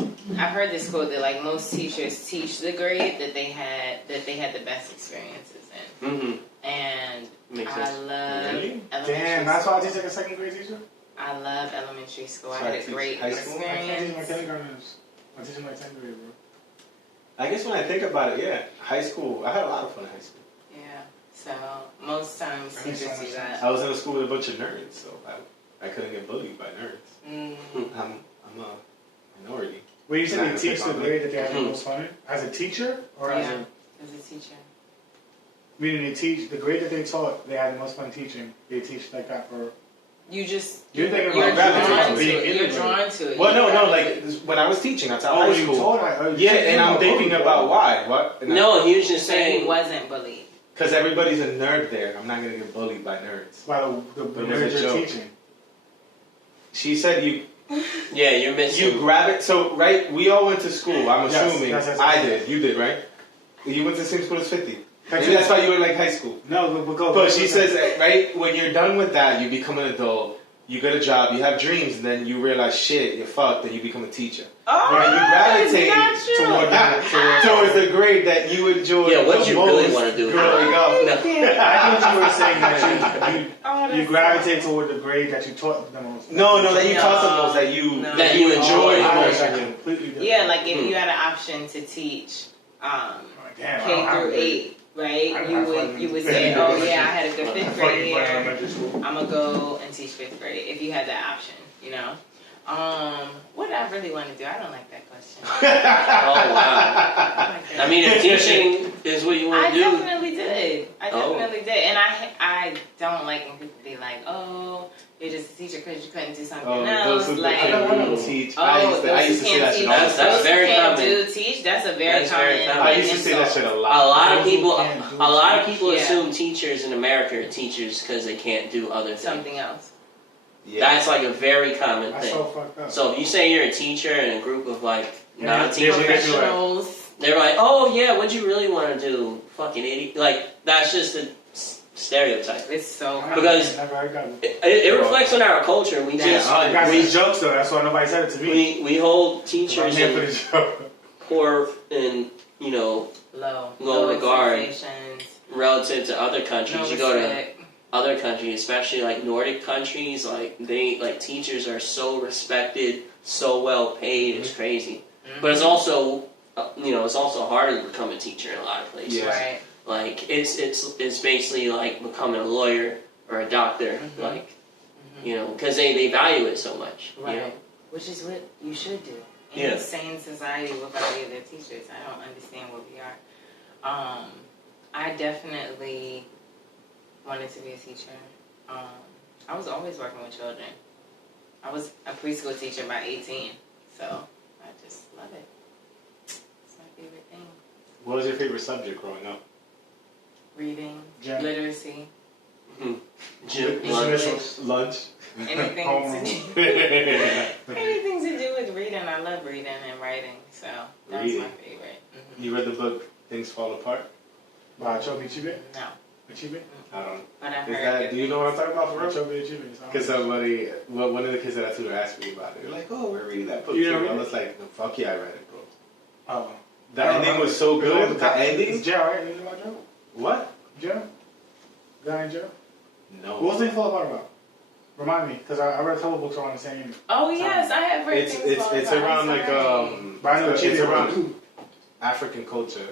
I've heard this quote that like most teachers teach the grade that they had the best experiences in. Mm-hmm. And Makes I sense. love Really? elementary Damn, that's school. why I teach like a second grade teacher? I love elementary school. So I I had a teach great high school? I can't teach my experience. kindergartners. I teach them like 10th grade, bro. I guess when I think about it, yeah. High school, I had a lot of fun in high school. Yeah. So most times That makes teachers so do much that. I was in a school with a bunch of nerds, so I couldn't get bullied by nerds. Mm. I'm a minority. Wait, you said Nah, they it's teach like the on grade that they have the Mhm. most fun in? As a teacher? Or as Yeah. a... As a teacher. Meaning they teach, the grade that they taught, they had the most fun teaching. They teach like that for... You just You're thinking you're about gravitating drawn to to being it. You're integrated. drawn to it. Well, You no, gravitate. like when I was teaching, I taught Oh, high you school. taught Yeah, and I'm thinking about why. What? No, he was just So he saying. wasn't bullied. Because everybody's a nerd there. I'm not gonna get bullied by nerds. By the It was a nerds you're joke. teaching. She said you Yeah, you're missing. grab it. So right, we all went to school. I'm Yes, assuming yes, I did. You did, right? You went to the same school as 50. Maybe that's why you were like high school. No, but go. But she says, right, when you're done with that, you become an adult, you get a job, you have dreams, and then you realize, shit, you're fucked, and you become a teacher. Oh, and you gravitate towards the grade that you enjoy. Yeah, what did you really want to do? Growing up. I thought you were saying that you gravitate toward the grade that you taught the most. No, that you taught the most, that you enjoy the most. Completely different. Yeah, like if you had an option to teach K through 8. Right, you would say, oh yeah, I had a good 5th grade year. I'm gonna go and teach 5th grade if you had that option, you know. What do I really want to do? I don't like that question. Oh wow! I mean, if teaching is what you want to do, I definitely did. And I don't like when people be like, oh, you're just a teacher because you couldn't do something else. Like, I don't want to teach. I used to say that shit all the time. That's very common. Teach. That's a very common. I used to say that shit a lot. A lot of people assume teachers in America are teachers because they can't do other things. Something else. Yeah. That's like a very common That's thing. so fucked up. So if you say you're a teacher in a group of like non-teachers, Professionals. they're like, oh yeah, what'd you really want to do? Fucking idiot. Like, that's just a stereotype. It's so because it reflects on our culture. We these jokes though. That's why nobody said it to me. We hold teachers in poor and low regard relative to other countries. You go to other countries, especially like Nordic countries, like teachers are so respected, so well paid. It's crazy, but it's also it's also harder to become a teacher in a lot of places. Yeah. Right. Like it's basically like becoming a lawyer or a doctor, because they value it so much. Right. You know? Which is what you should do. Any sane society will value their teachers. I don't understand where we are. I definitely wanted to be a teacher. I was always working with children. I was a preschool teacher by 18, so I just love it. It's my favorite thing. What was your favorite subject growing up? Reading, Gym. literacy, Gym, lunch. anything to do with reading. I love reading and writing, so that was my favorite. You read the book Things Fall Apart? By Chobi Chibe? No. Chibe? I don't. But I've Is heard that? Do you know what I'm talking about for real? Chobi Chibe. Because one of the kids that I tutor asked me about it. They're like, "Oh, we're reading that book." You know, too. I was like, "No, fuck yeah, I read it, bro." Oh. The ending was so good. The ending. It's Joe, right? You know about Joe? What? Joe? Guy named Joe? No. What was Things Fall Apart about? Remind me, because I read a couple books around the same. Oh yes, I have read Things Fall Apart. It's around But I know it's around African culture.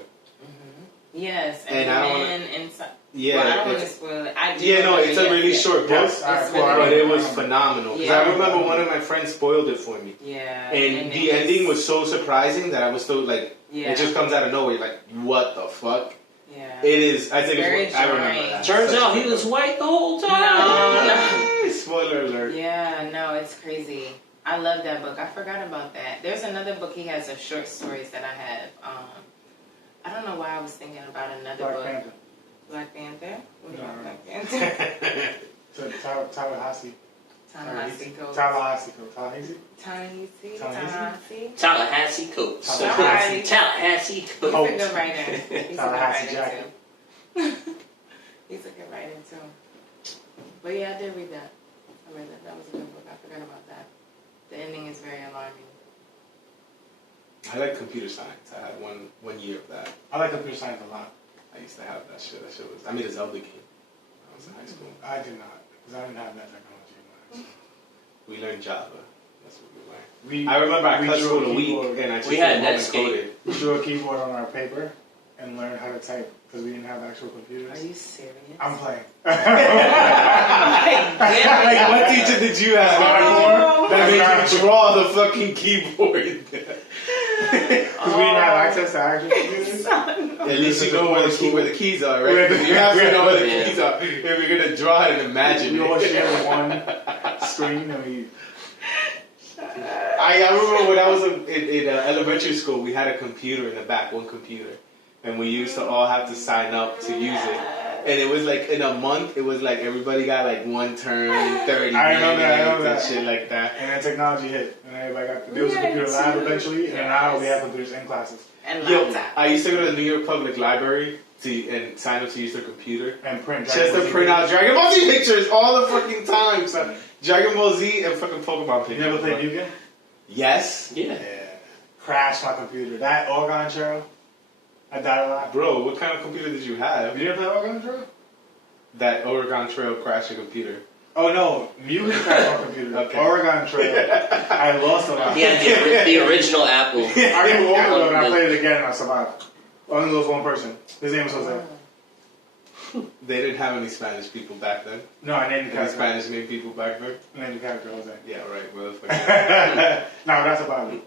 Yes, and I don't inside. Yeah, well, I don't want to spoil it. I do. It's a really short book, but it was phenomenal. phenomenal. Because I remember one of my friends spoiled it for me. Yeah. And the ending was so surprising that I was still like, it just comes out of nowhere. Like, what the fuck? Yeah. It is. I think it's. I remember that. Turns out he was white the whole time. No. Spoiler alert. Yeah, no, it's crazy. I love that book. I forgot about that. There's another book he has of short stories that I have. I don't know why I was thinking about another book. Panther. Black Panther? What about No. Black Panther? So Tallahassee. Tallahassee Coast. Tallahassee Coast. Tallahassee? Tallahassee Coast. Tallahassee. Tallahassee He's a Coast. good writer. He's a good Tallahassee writer jacket. too. He's a good writer too. But yeah, I did read that. I read that. That was a good book. I forgot about that. The ending is very alarming. I like computer science. I had one year of that. I like computer science a lot. I used to have that shit. That shit was. I made a Zelda game. I was in high school. I did not, because I didn't have that technology in my house. We learned Java. That's what we learned. We, I remember I cut drew school a a week, keyboard. and I just We had went home and Netscape. coded. We drew a keyboard on our paper and learned how to type because we didn't have actual computers. Are you serious? I'm playing. Like, what teacher did you have Oh. that made you draw the fucking keyboard? Because we didn't have access to actual computers. At least you know where the keys are, right? You have to know where the keys are if you're gonna draw it and imagine We all it. share one screen and we. I remember when I was in elementary school, we had a computer in the back, one computer, and we used to all have to sign up to use it. And it was like in a month, it was like everybody got like one turn, 30 I remember minutes that. and shit like that. And then technology hit, and everybody got there was a computer lab eventually, and now we have computers in classes And Yo, laptop. I used to go to the New York Public Library and sign up to use their computer. and print. Just to print out Dragon Ball Z pictures all the fucking time, son. Dragon Ball Z and fucking Pokemon You pictures. never played bro. Yu-Gi-Oh? Yes. Yeah. Crashed my computer. That Oregon Trail. I died a lot. Bro, what kind of computer did you have? You didn't play Oregon Trail? That Oregon Trail crashed your computer. Oh no, music crashed my computer. Okay. Oregon Trail. I lost a lot. He had the original Apple. I came over and I played it again and I survived. Only there was one person. His name was Jose. They didn't have any Spanish people back then. No, I named the Any character. Spanish name people back then? I named the character Jose. Yeah, right, motherfucker. No, that's about it.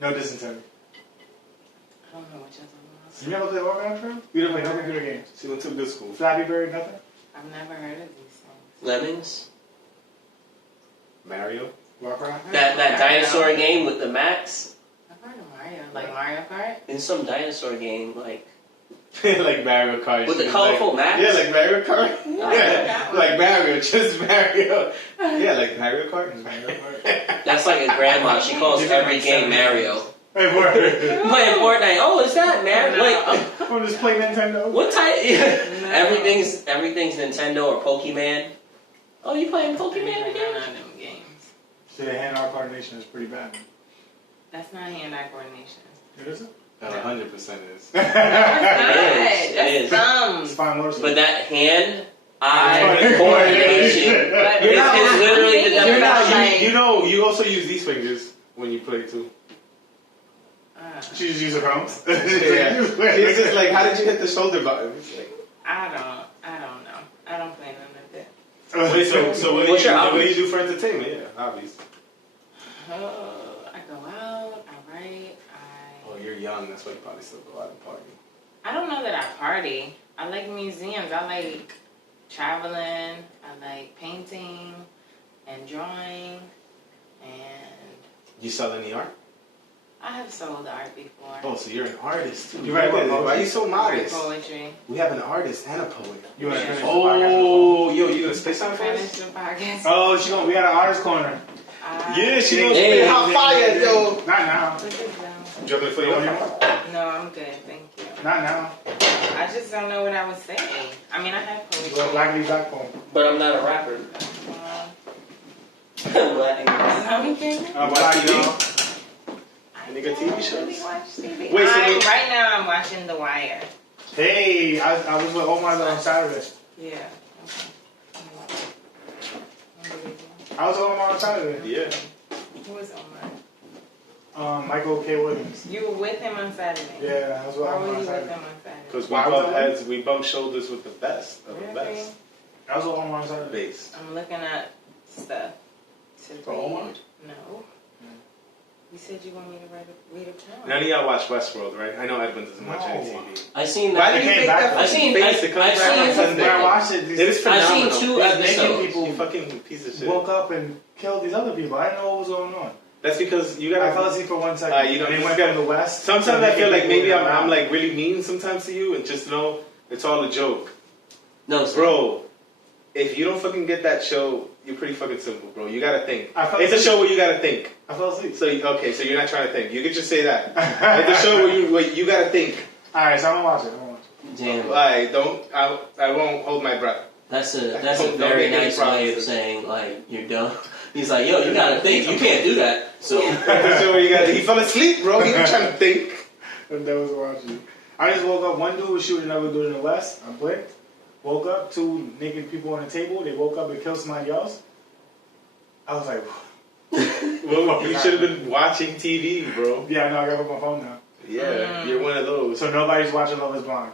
No dysentery. I don't know what y'all talking You never played Oregon Trail? You didn't play no computer games? She went to good school. Flappy Bird, nothing? about. I've never heard of these things. Lemmings. Mario? Warcraft? That dinosaur game with the Max. I've heard of Mario. Like Mario Kart? In some dinosaur game, like Like Mario Kart. with the shit. colorful like, Max. Yeah, like Mario Kart. No, Yeah, that one. like Mario, just Mario. Yeah, like Mario Kart. That's like a grandma. She calls every game Mario. Hey, boy. Playing Fortnite. Oh, is that Mario? Wait, I'm just playing Nintendo. what type? No. Everything's Nintendo or Pokemon. Oh, you playing I Pokemon never again? run on them games. See, the hand-eye coordination is pretty bad. That's not hand-eye coordination. It is? 100% is. No, it's It not. is. That's dumb. It's fine motor But that hand-eye It's coordination But You're not- is literally the I'm You're thinking not, about, like, you know, you also use these fingers when you play too. She just used her thumbs. Yeah. It's just like, how did you hit the shoulder button? It's like, I don't know. I don't play none of that. wait, so what do What's you your do? What do hobby? you do for entertainment? Yeah, hobbies. I go out, I write, Oh, you're young. That's why you probably still go out and party. I don't know that I party. I like museums. I like traveling. I like painting and drawing. And You sell any art? I have sold art before. Oh, so you're an artist too. You write what, Why are you so Write modest? poetry. We have an artist and a poet. You want to finish the podcast? Oh, yo, you gonna spit something for Finish us? the podcast. Oh, we got an artist corner. Yeah, she gonna Hey. spit hot fire, yo. Not now. Look at them. Drop it for you. No, I'm good. Thank you. Not now. I just don't know what I was saying. I mean, I have Well, poetry. Black Black poem. But I'm not a rapper. Something. Black TV? Dog. Any good TV shows? Really watch TV. Wait, so wait. Right now I'm watching The Wire. Hey, I was with Omar on Saturday. Yeah. Okay. I was with Omar on Saturday. Yeah. Who was Omar? Michael K. Williams. You were with him on Saturday. Yeah, I was with Why Omar were you on with Saturday. him on Saturday? Because Why was that one? we bump shoulders with the best of the Really? best. I was with Omar on Saturday. Based. I'm looking at stuff to For read. Omar? No. You said you want me to read a poem. None of y'all watch Westworld, right? I know Edwin doesn't watch any No. TV. I seen Why that. did you came make back that from- I fucking seen- face to come I've back seen- on When Sunday? I watched it, It was these I've seen phenomenal. two naked episodes. people You fucking piece of shit. woke up and killed these other people. I didn't know what was going on. That's because you I fell gotta. asleep for 1 second. You know, and they you went gotta- from the west. Sometimes to I feel naked like people maybe in I'm the mountain. like really mean sometimes to you, and just know it's all a joke, No, sir. bro. If you don't fucking get that show, you're pretty fucking simple, bro. You gotta think. I fell It's a asleep. show where you gotta think. I fell asleep. So okay, so you're not trying to think. You could just say that. It's a show where you gotta think. Alright, so I'm gonna watch it. I'm gonna watch it. Damn. I won't hold my breath. That's a Don't very make any nice way of promises. saying like you're dumb. He's like, yo, you gotta think. You can't do that. So That's a show where you gotta. He fell asleep, bro. He was trying to think. And that was watching. I just woke up. One dude was shooting another dude in the west. I blinked. Woke up. 2 naked people on the table. They woke up and killed somebody else. I was like, Well, you should have been watching TV, bro. yeah, I know. I got my phone now. Yeah, you're one of those. So nobody's watching Love Is Blind.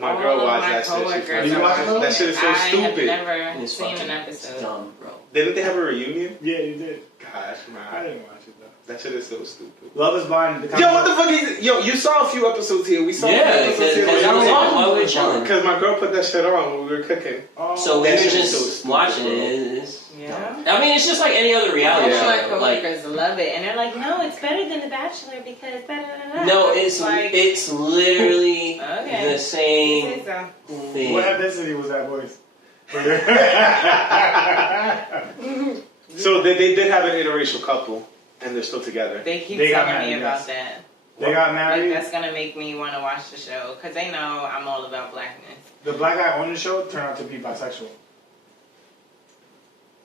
My All girl of watched my that shit. coworkers You are watching watching it? That shit is so I have stupid. never it's seen fucking an episode. dumb, bro. Didn't they have a reunion? Yeah, you did. Gosh, I man. didn't watch it though. That shit is so stupid. Love Is Blind. The Yo, what the fuck is it? Yo, you saw a few episodes here. We saw Yeah, a few episodes here. because I was on while we were chilling. Because my girl put that shit on when we were cooking. Oh, So we That were shit is so just stupid, watching bro. it. It's Yeah. I mean, it's just like any other reality All my show. Like, coworkers love it, and they're like, "No, it's better than The Bachelor because da da da da." no, it's literally Okay. the same You say so. thing. What ethnicity was that voice? So they did have an interracial couple, and they're still together. They keep They got telling me married, about yes. that. They got Like, married. that's gonna make me want to watch the show because they know I'm all about blackness. The black guy on the show turned out to be bisexual,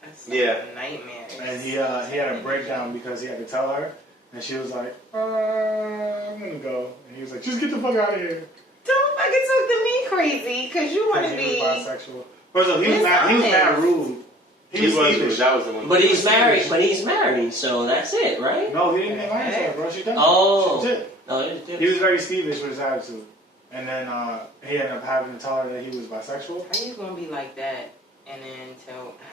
That's Yeah. nightmares. and he had a breakdown because he had to tell her, and she was like, "I'm gonna go," and he was like, "Just get the fuck out of here." Don't fucking talk to me crazy because you want to He be. was bisexual. First of all, he was mad rude. He was skeevish. that was the one. But he's married, so that's it, right? No, he didn't get married to her, bro. She done. Oh. She did. No, it's He different. was very skeevish with his attitude, and then he ended up having to tell her that he was bisexual. How you gonna be like that and then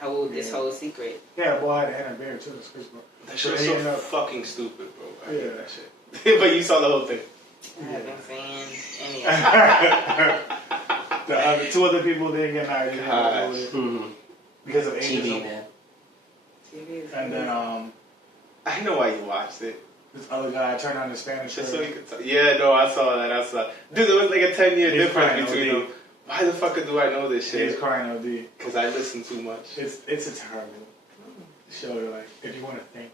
hold this whole secret? Yeah, boy, I had to end a bear too. That's crazy, bro. That shit was He so ended up- fucking stupid, bro. I hate Yeah. that shit. But you saw the whole thing. I haven't seen any of it. The two other people didn't get married. They didn't Gosh. go with it Mm-hmm. because of TV, ageism. man. TV is And then I know why you watched it. this other guy turned on the Spanish. Just so girl. you could tell. Yeah, no, I saw that. Dude, there was like a 10-year He's crying difference between OD. them. Why the fuck do I know this He's shit? crying OD. Because I listen too much. It's a terrible show. Like if you want to think.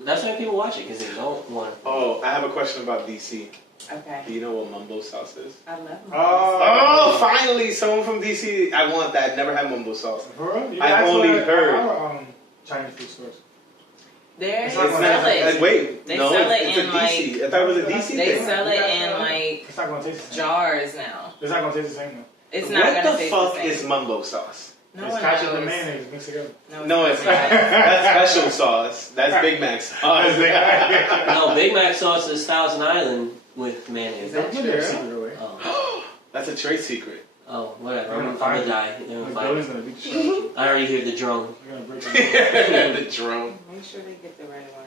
That's why people watch it, because they don't want to. Oh, I have a question about DC. Okay. Do you know what mumbo sauce is? I love them. Oh, finally, someone from DC. I want that. Never had mumbo sauce. For real? You I guys only were at heard. our, Chinese food stores. They It's sell not gonna- it. Wait, They no, sell it it's a in, DC. I thought it was a DC They thing. sell it in like It's not gonna taste the same. jars now. It's not gonna taste the same though. It's not What gonna the taste fuck the same. is mumbo sauce? No It's one ketchup and knows. mayonnaise mixed together. No, it's not. not. That's special sauce. That's Big Mac sauce. No, Big Mac sauce is Thousand Island with mayonnaise. Is that Don't give their secret away. Oh, That's a trade secret. oh, whatever. They're I'm gonna gonna find die. They're The gonna find building's me. gonna beat the shit out of you. I already hear the drone. You're gonna break them. The drone. Make sure they get the right one.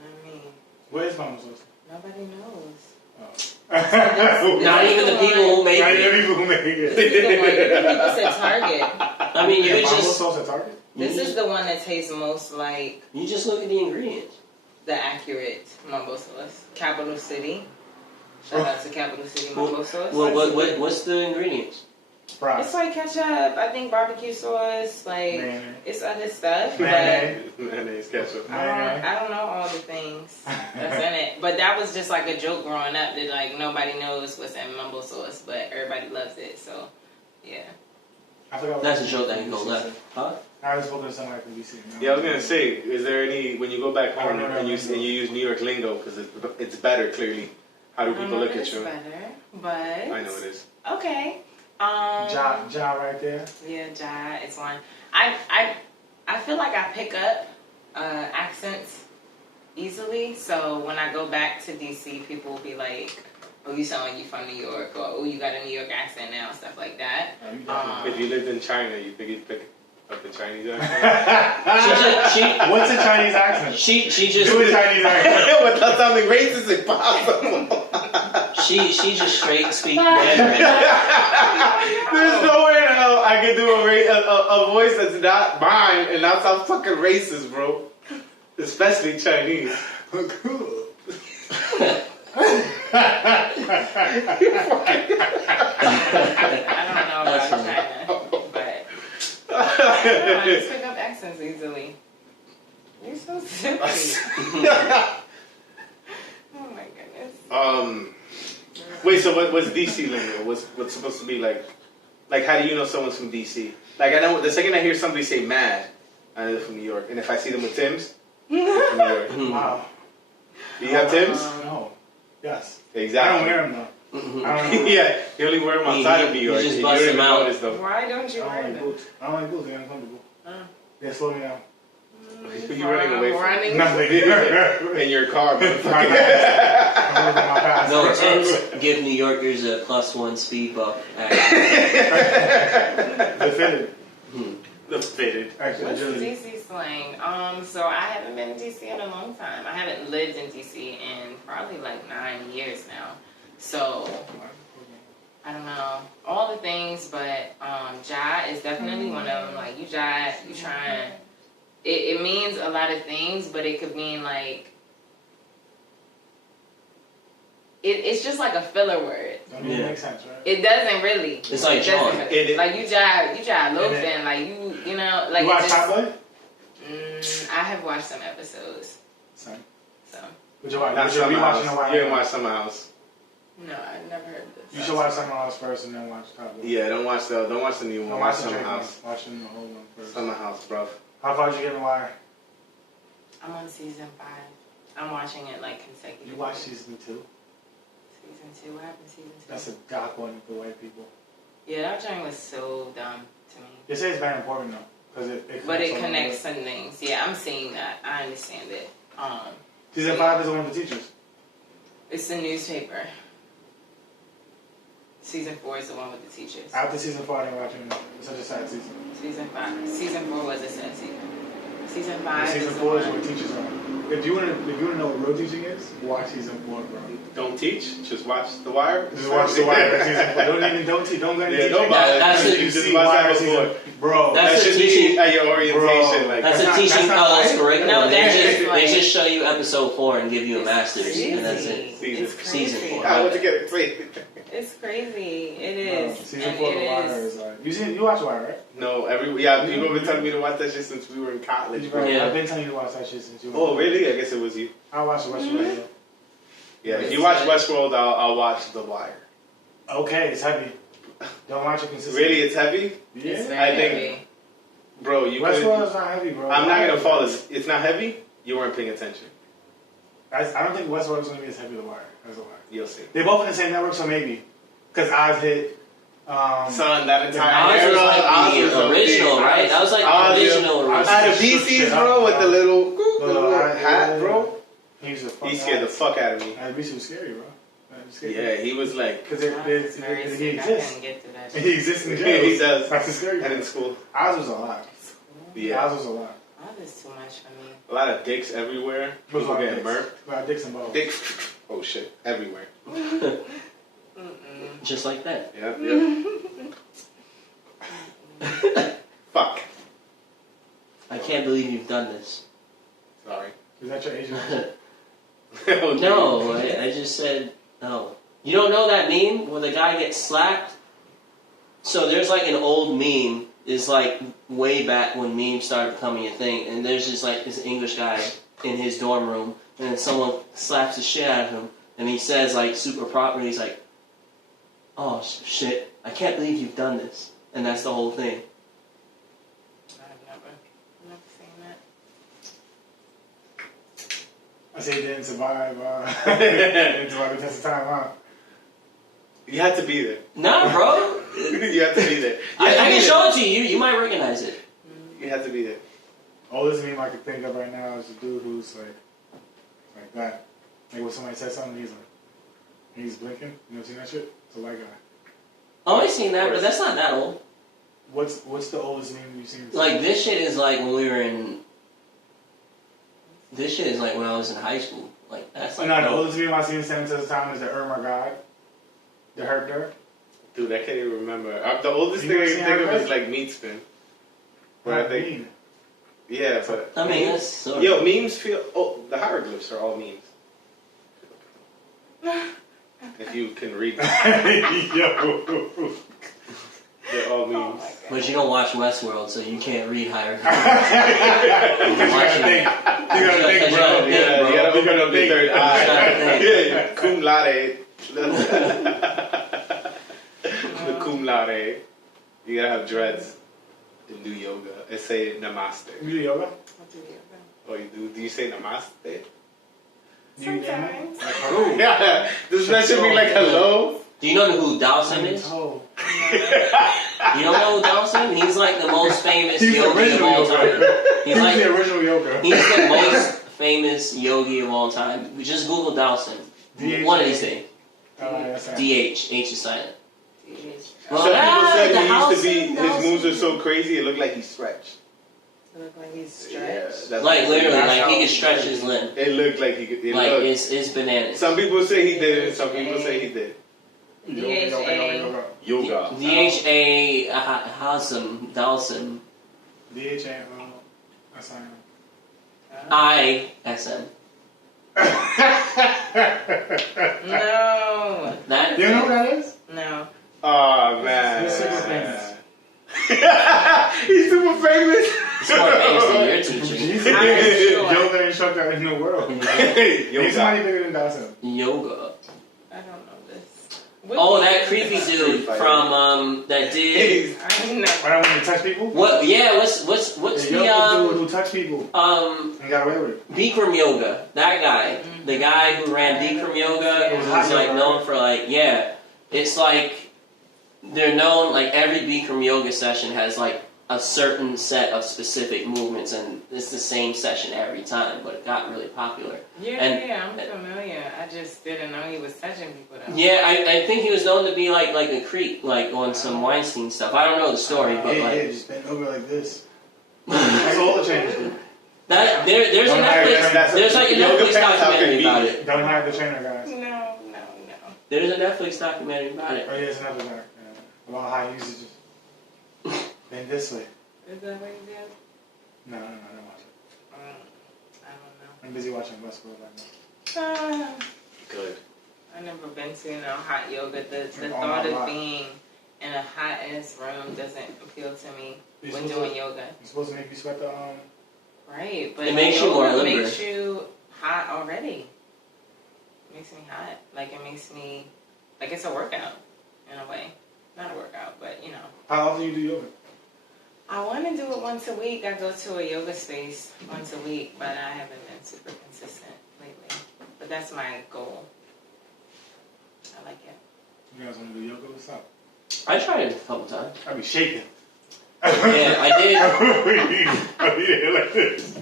Not me. What is mama sauce? Nobody knows. Not even the people who make Not it. even people who make it. This is the one. People said Target. I mean, you Yeah, could mama just sauce at Target? This is the one that tastes most like you just look at the ingredients. the accurate mumbo sauce. Capital City. Shout out to Capital City mumbo sauce. What's the ingredients? Fries. It's like ketchup, I think barbecue sauce, like Mayonnaise. it's other stuff, Mayonnaise. Mayonnaise, ketchup. but I don't know all the things that's in it. But that was just like a joke growing up that like nobody knows what's in mumbo sauce, but everybody loves it. So yeah. I forgot what That's a it joke was. that can go left. Huh? I was spoken to somebody from DC. Yeah, I was gonna say, is there any when you go back I don't home know and you that lingo. use New York lingo because it's better clearly? How do I don't people know look if at it's you? better, but I know it is. Okay. Ja right there. Yeah, Ja, it's one. I feel like I pick up accents easily. So when I go back to DC, people will be like, "Oh, you sound like you from New York," or "Oh, you got a New York accent now," stuff like that. Oh, you definitely- If you lived in China, you think you'd pick up the Chinese accent? What's a Chinese accent? She Do a just Chinese accent. Without sounding racist, it's impossible. she just straight speak whatever. There's no way in hell I can do a voice that's not mine and not sound fucking racist, bro. Especially Chinese. I don't know That's about funny. China, but I just pick up accents easily. You're so silly. Oh my goodness. Wait. So what's DC lingo? What's supposed to be like? Like, how do you know someone's from DC? Like, I know the second I hear somebody say "mad," I know they're from New York. And if I see them with Timbs, they're from New York. Wow. Do you have Timbs? No. Yes. I Exactly. don't wear them though. Mhm. I don't know. Yeah, you only wear them outside of New You York. just and bust you don't them even out. notice them. Why don't you I wear don't like them? boots. I don't like boots. They're uncomfortable. They slow me down. You're running away from running. Nothing. in your car, My motherfucker. past. I'm losing my past. No, Tims give New Yorkers a +1 speed bump. They fitted. The fitted. Actually, What's agility. DC slang? So I haven't been in DC in a long time. I haven't lived in DC in probably like 9 years now. So I don't know, all the things, but jive is definitely one of them. Like, you jive, you trying. It means a lot of things, but it could mean like it's just like a filler word. Don't even make sense, right? It doesn't really. It's like it doesn't John. really. Like you jive loafing, like you know, like You watch just, Top Boy? I have watched some episodes. Same. So Would you watch? Not Would you Summer be watching House. a while? You didn't watch Summer House. no, I've never heard of this. You should watch Summer House first and then watch Top Boy. Yeah, don't watch the new one. No, Watch watch the Summer Drake one. House. Watch the old one first. Summer House, bro. How far did you get in the wire? I'm on season 5. I'm watching it like consecutively. You watched season 2? Season 2. What happened season 2? That's a dark one for white people. Yeah, that joint was so dumb to me. They say it's very important though, because But it on connects some things. Yeah, I'm seeing that. I understand it. Season 5 is the one with the teachers. It's the newspaper. Season 4 is the one with the teachers. After season 4, I didn't watch it. It's such a sad season. Season 5. Season 4 was a sad season. Season 5 Season is 4 the is one. what teachers are. If you wanna know what real teaching is, watch season 4, bro. Don't teach. Just watch The Wire. Just watch The Wire season 4. Don't teach. Don't go into Yeah, teaching. don't bother. That's You it. just See watch Wire that season, before. bro. That's That the should be teaching- at your orientation. Bro. Like That's That's a not- teaching that's not fellows right? curriculum. No, they, that just, is like- they just show you episode 4 and give you a It's master's, crazy. and that's it. Season. It's Season crazy. 4. I want to get it clean. It's crazy. It No, is. season And 4 of it The Wire is. is like... You watch Wire, right? No, people have been telling me to watch that shit since we were in college, bro. Yeah. I've been telling you to watch that shit since you were... Oh, really? I guess it was you. I watched the Westworld. Yeah, if you watch Westworld, I'll watch The Wire. Okay, it's heavy. Don't watch it consistently. Really, it's heavy? It's Yeah. very I think- heavy. Bro, you Westworld could... is not heavy, bro. I'm not going to fall. It's not heavy? You weren't paying attention. I don't think Westworld is going to be as heavy as The Wire. You'll see. They're both in the same network, so maybe. Because Oz hit... Son, that entire Oz era, was like Oz the was so original, big. right? That was like Oz, the yeah. original. Oz- Out of Shook shit BC's, up, bro, with bro. the little hat, yeah. bro. He used to fuck He scared the Oz. fuck out of me. At least he was scary, bro. Yeah, he was like... Because It's very he sick. I exists. couldn't get through that He shit. exists in Yeah, jail. he does. That's the scary And in part. school. Oz was a lot. Yeah. Oz was a lot. That is too much for me. A lot of dicks everywhere. It was People a lot of getting dicks. murked. A lot of dicks and balls. Dick... Oh, shit. Everywhere. Just like that. Yep, yep. Fuck. I can't believe you've done this. Sorry. Is that your Asian? Oh, No, I just said no. You don't know that meme where the guy gets slapped? So there's like an old meme. It's like way back when memes started becoming a thing, and there's just like this English guy in his dorm room, and then someone slaps the shit out of him, and he says like super proper, and he's like, "Oh shit, I can't believe you've done this," and that's the whole thing. I've never seen that. I say he didn't survive. Didn't survive the test of time, huh? You had to be there. Nah, bro. You had to be there. I can show it to you. You might recognize it. You had to be there. Oldest meme I could think of right now is a dude who's like that. Like when somebody says something, he's blinking. You ever seen that shit? It's a white guy. Oh, I've seen that, but that's not that old. What's the oldest meme you've seen? Like, this shit is like when we were in... This shit is like when I was in high school. Like, that's like... No, the oldest meme I've seen standing the test of time is the "Oh my God," the Herpter. Dude, I can't even remember. The oldest You thing I never can seen think of Herpter? is like meat spin. Where I think... Mean. Yeah, but... I mean, that's sort of... Yo, memes feel... Oh, the hieroglyphs are all memes. If you can read them, Yo. they're all Oh my memes. god. But you don't watch Westworld, so you can't read hieroglyphs. You gotta think. You gotta think, bro. Yeah, Yeah, bro. you gotta open up the third eye. gotta Yeah, cum laude. The cum laude. You gotta have dreads and do yoga and say namaste. You do yoga? What do you do? Oh, you do? Do you say namaste? Do you Sometimes. Ooh. Yeah. Does that should be like hello? Do you know who Dawson is? Oh. You don't know who Dawson? He's like the most famous He's the yogi of original all time. yoga. He's He's like the original yoga. he's the most famous yogi of all time. We just Google Dawson. One of these things. That's right. DH. H is silent. Well, Some people said the he used to be, Dawson, his Dawson. moves are so crazy, it looked like he stretched. It look like he's Yeah, stretched. that's Like what literally, that's like how- he could stretch his limb. It looked like he could. It Like looked. it's bananas. Some people say he did, and some people say he did. DHA. Yoga. DHA Hasam Dalsam DHA. That's ISM. No. That You know what that is? No. Oh man. He's super famous. He's super famous. it's more famous than your teacher. Jesus. sure. Yoga instructor in the world. He's Yoga. somebody bigger than Dawson. Yoga. I don't know this. Oh, that creepy dude from that did. I know. I don't want to touch people. What? Yeah. What's The the yoga dude who touch people and got away with it. Bikram yoga? That guy, the guy who ran Bikram yoga, It was who's hot like yoga, known right? for like it's like they're known like every Bikram yoga session has like a certain set of specific movements, and it's the same session every time, but it got really popular. Yeah, I'm familiar. I just didn't know he was touching people though. Yeah, I think he was known to be like a creep, like on some Weinstein stuff. I don't know the story, but Yeah, like just bend over like this. That's all the trainers do. that there's a Don't hire Netflix them. there's like a Yoga Netflix pants, how documentary convenient. about it. Don't hire the trainer guys. No. There's a Netflix documentary about it. Oh yeah, it's another guy. About high usages. Bend this way. Is that what you did? No, I don't watch it. I don't I'm busy watching Westworld right know. Good. I've never been to hot yoga. The Oh, thought my of God. being in a hot ass room doesn't appeal to me You're when supposed doing to- yoga. It's supposed to make you sweat the Right, but It makes you yoga more makes liberated. you hot already. It makes me hot. Like it makes me like it's a workout in a way. Not a workout, but you know. How often you do yoga? I want to do it once a week. I go to a yoga space once a week, but I haven't been super consistent lately. But that's my goal. I like it. You guys want to do yoga? What's up? I tried it a couple times. I be shaking. Yeah, I did. I be like this.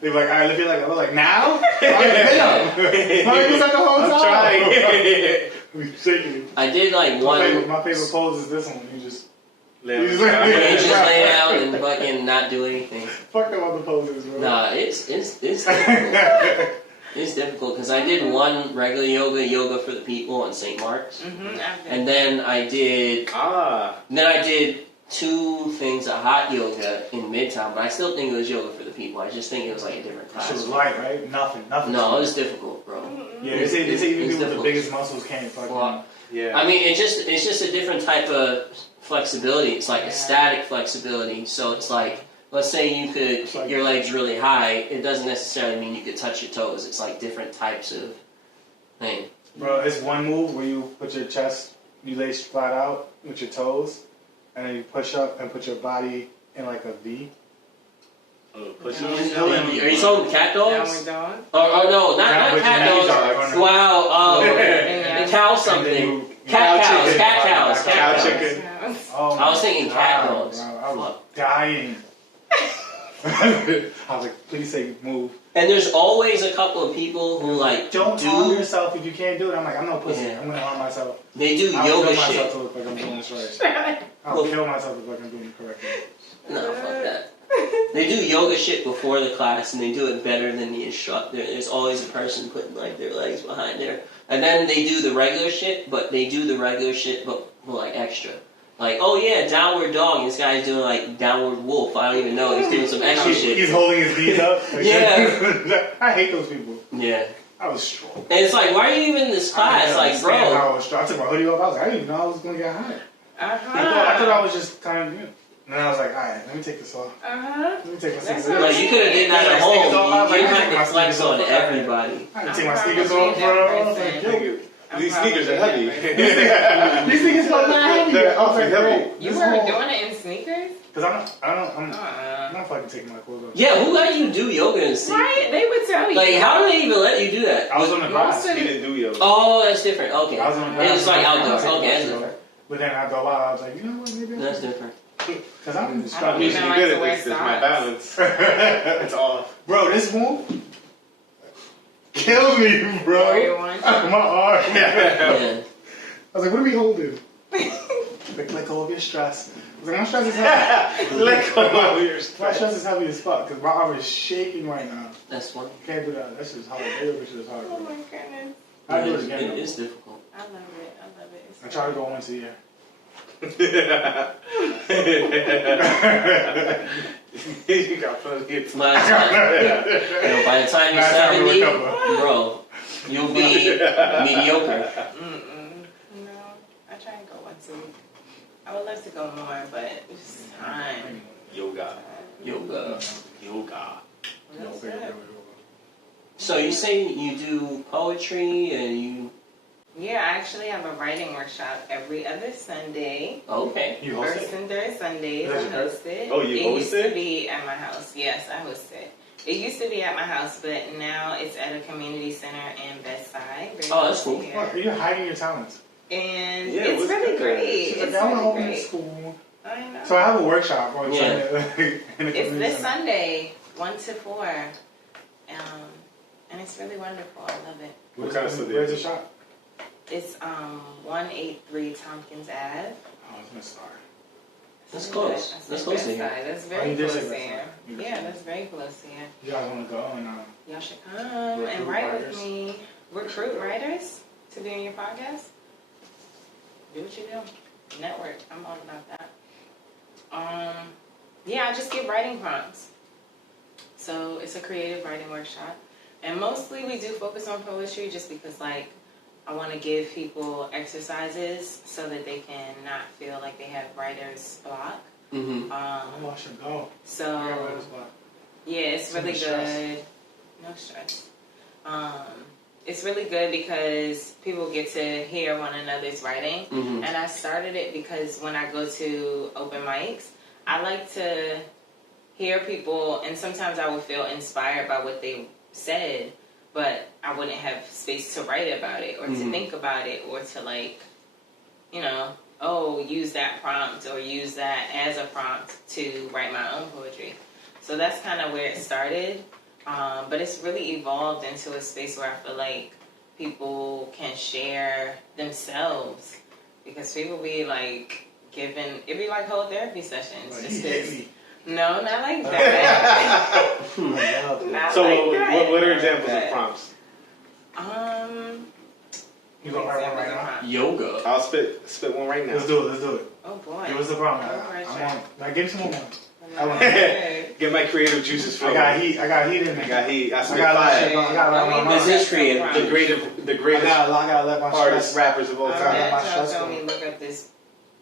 They be like, all right, lift it like, I was like, now? Damn. Why you the whole time? I'm trying. We shaking. I did like one. My favorite pose is this one. You just Lay on You the just ground. You just lay down and fucking not do anything. fuck them other poses, bro. Nah, it's difficult. It's difficult because I did one regular yoga for the people in St. Mark's, and then I did two things of hot yoga in Midtown, but I still think it was yoga for the people. I just think it was like a different That shit was class. light, right? Nothing. No, it was difficult, bro. Yeah, they say even It's people with the difficult. biggest muscles can't fucking. Well, Yeah. I mean, it's just a different type of flexibility. It's like a static flexibility. So it's like, let's say you could kick your legs really high. It doesn't necessarily mean you could touch your toes. It's like different types of thing. Bro, it's one move where you put your chest, you lay flat out with your toes, and then you push up and put your body in like a V. Push Are Are you talking cat dogs? Downward dog? Oh no, not With cat your knees dogs. are- Wow, Yeah. cow And something. then you- Cat cows, chicken. cat cows, Cow cat cows. chicken. Oh I was my thinking cat God, dogs. bro, I was Fuck. dying. I was like, please say move. And there's always a couple of people who like Don't harm do yourself if you can't do it. I'm like, I'm no pussy. Yeah. I'm gonna harm myself. they do I'll yoga kill myself shit. to look like I'm doing this right. I'll kill myself if I'm doing it correctly. No, fuck that. They do yoga shit before the class, and they do it better than the instructor. There's always a person putting like their legs behind there, and then they do the regular shit, but like extra. Like, oh yeah, downward dog. And this guy's doing like downward wolf. I don't even know. He's doing some extra shit. He's holding his knees up. Like, Yeah. I hate those people. Yeah. I was strong. And it's like, why are you even in this class? Like, bro. I was strong. I took my hoodie off. I was like, I didn't even know I was gonna get hot. I thought I was just kind of. And then I was like, alright, let me take this off. Let me take my sneakers off. Like, you could have did that at home. You didn't have to flex on everybody. I had to take my sneakers off, bro. I was like, yo. These sneakers are heavy. These sneakers are not heavy. They're I was like, heavy. bro. You were doing it in sneakers? Because I'm not fucking taking my clothes off. Yeah, who let you do yoga and see? Right, they would tell you. Like, how do they even let you do that? I was on the grass. He didn't do yoga. Oh, that's different. Okay. I was on the grass. It's like outdoor. I was Okay, that's like, different. But then after a while, I was like, you know what, maybe That's different. Because I'm I'm distracted. usually like good to at wear this. It's my socks. balance. It's off. Bro, this move killed me, bro. Warrior one. My arm. Yeah. I was like, what are we holding? Like, let go of your stress. I was like, my stress is heavy. Let go of your My stress. stress is heavy as fuck because my arm is shaking right now. That's funny. Can't do that. That shit is hard. That shit is hard. Oh my goodness. I'll do it It again. is difficult. I love it. I love it. It's I try to go once a year. You got plenty of time. By the time you're Last time we 70, recover. bro, you'll be mediocre. No, I try and go once a week. I would love to go more, but it's time. Yoga. Yoga. Yoga. That's Okay, it. So you say you do poetry and you... Yeah, I actually have a writing workshop every other Sunday. Okay. You host First it? and third Sundays, I That's your host it. Oh, you It host used it? to be at my house. Yes, I host it. It used to be at my house, but now it's at a community center in Bedside. Very Oh, that's close cool. here. What, you're hiding your talents. And Yeah, it's what's really good? great. She's It's like, I want to really open a great. school. I know. So I have a workshop on Yeah. Sunday. in the It's community this center. Sunday, 1 to 4. And it's really wonderful. I love it. What kind of stuff do Where's you the do? shop? It's 183 Tompkins Ave. Oh, it's Miss Star. That's Good. close. That's close to here. Bedside. That's Oh, very you did close say here. Bedside. You did Yeah, say that's very close here. You guys want to go and Y'all should come Recruit and write writers. with me. Recruit writers to be on your podcast. Do what you do. Network. I'm all about that. Yeah, I just give writing prompts. So it's a creative writing workshop. And mostly we do focus on poetry just because, like, I want to give people exercises so that they can not feel like they have writer's block. Mm-hmm. oh, I should go. So I got writer's block. yeah, it's So really much stress. good. No stress. It's really good because people get to hear one another's writing. Mm-hmm. And I started it because when I go to open mics, I like to hear people, and sometimes I would feel inspired by what they said, but I wouldn't have space to write about it or to think about it or to, like, you know, use that prompt or use that as a prompt to write my own poetry. So that's kind of where it started. But it's really evolved into a space where I feel like people can share themselves, because people be like it'd be like whole therapy sessions. Like, Just he hit 'cause- me. No, not like that. Not So, like that. what are Not examples like of prompts? that. You gonna write one right now? Yoga. I'll spit one right now. Let's do it. Let's do it. Oh boy. Give us the problem. Alright, I'm sure. on. Like, give me some more. Okay. Get my creative juices I flowing. got heat. I got heat in me. I got heat. I I spit got a lot of shit. fire. I got a lot on my This mind. is creative. The I greatest gotta let my artists, stress. rappers of all I'm time. let my glad y'all stress told go. me look up this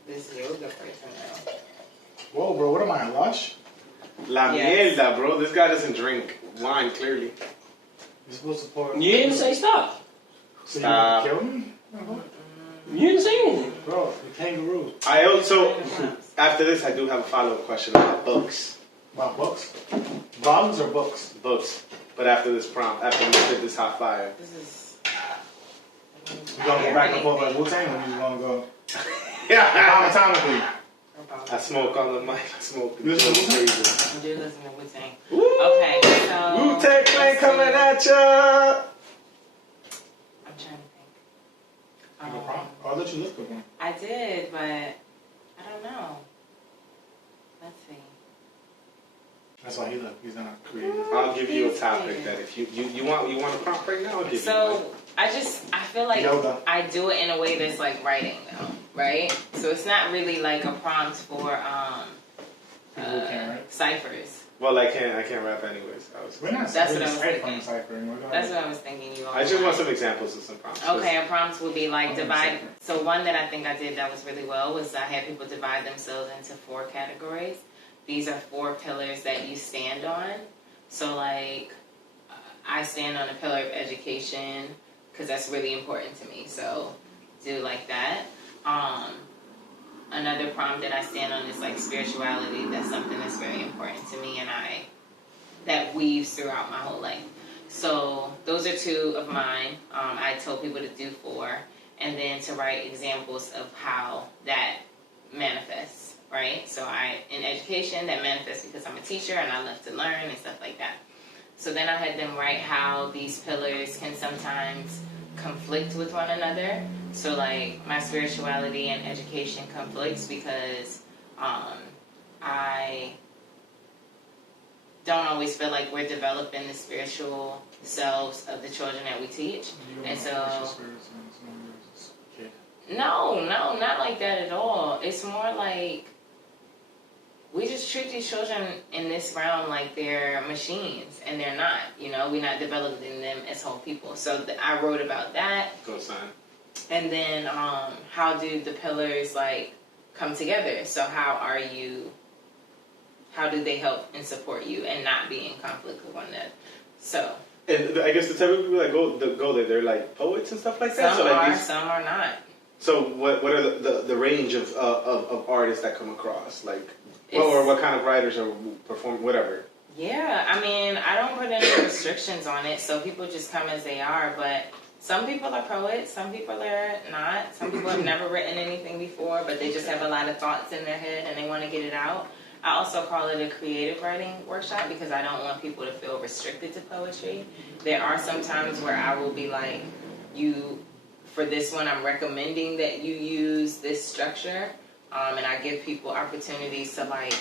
yoga person now. Whoa, bro. What am I, Lush? La Yes. mierda, bro. This guy doesn't drink wine, clearly. You're supposed to pour. You didn't say stop. So you want to kill me? You didn't say anything. Bro, the kangaroo. I also, after this, I do have a follow-up question about books. About books? Bugs or books? Books. But after this prompt, after we spit this hot fire. This is. You gonna go back and forth like Wu-Tang or you just gonna go Yeah. monotonically? I smoke on the mic. I smoke. You listen to Wu-Tang? I do listen to Wu-Tang. Woo! Okay, so. Wu-Tang Clan let's coming see. at ya! I'm trying to think. Have a problem? Oh, I'll let you look for one. I did, but I don't know. Let's see. That's why he looked. He's not creative. I'll give you a topic that if you want a prompt right now, I'll give you one. So I feel like Yoga. I do it in a way that's like writing though, right? So it's not really like a prompt for People who can't write. ciphers. Well, I can't rap anyways. We're not That's really what I was straight from thinking. the cipher anymore. Go That's ahead. what I was thinking. You. I just want some examples of some prompts. Okay, a prompt would be like Okay, divide. cipher. So one that I think I did that was really well was I had people divide themselves into 4 categories. These are 4 pillars that you stand on. So like, I stand on a pillar of education because that's really important to me. So do like that. Another prompt that I stand on is like spirituality. That's something that's very important to me, and that weaves throughout my whole life. So those are 2 of mine. I told people to do 4, and then to write examples of how that manifests, right? So in education, that manifests because I'm a teacher and I love to learn and stuff like that. So then I had them write how these pillars can sometimes conflict with one another. So like my spirituality and education conflicts because I don't always feel like we're developing the spiritual selves of the children that we teach. You And don't so- know what your spirit is and it's not yours. No, not like that at all. It's more like we just treat these children in this realm like they're machines, and they're not. You know, we're not developing them as whole people. So I wrote about that. Go sign. And then how do the pillars like come together? So how do they help and support you and not be in conflict with one another? So. And I guess the type of people that go there, they're like poets and stuff like that. Some are not. So what are the range of artists that come across? Like, or what kind of writers are performing, whatever? Yeah, I mean, I don't put any restrictions on it, so people just come as they are. But some people are poets, some people are not. Some people have never written anything before, but they just have a lot of thoughts in their head and they want to get it out. I also call it a creative writing workshop because I don't want people to feel restricted to poetry. There are some times where I will be like, for this one, I'm recommending that you use this structure, and I give people opportunities to like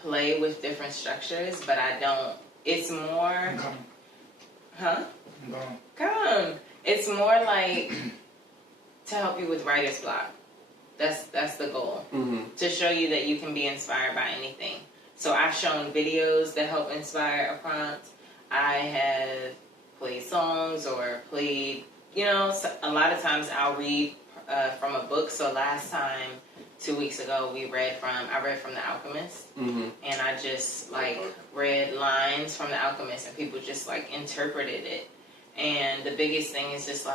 play with different structures, but I don't. It's more, huh? Come. It's more like to help you with writer's block. That's the goal. Mm-hmm. To show you that you can be inspired by anything. So I've shown videos that help inspire a prompt. I have played songs or played, a lot of times I'll read from a book. So last time, 2 weeks ago, I read from The Alchemist. Mm-hmm. And I just read lines from The Alchemist and people just interpreted it. And the biggest thing is just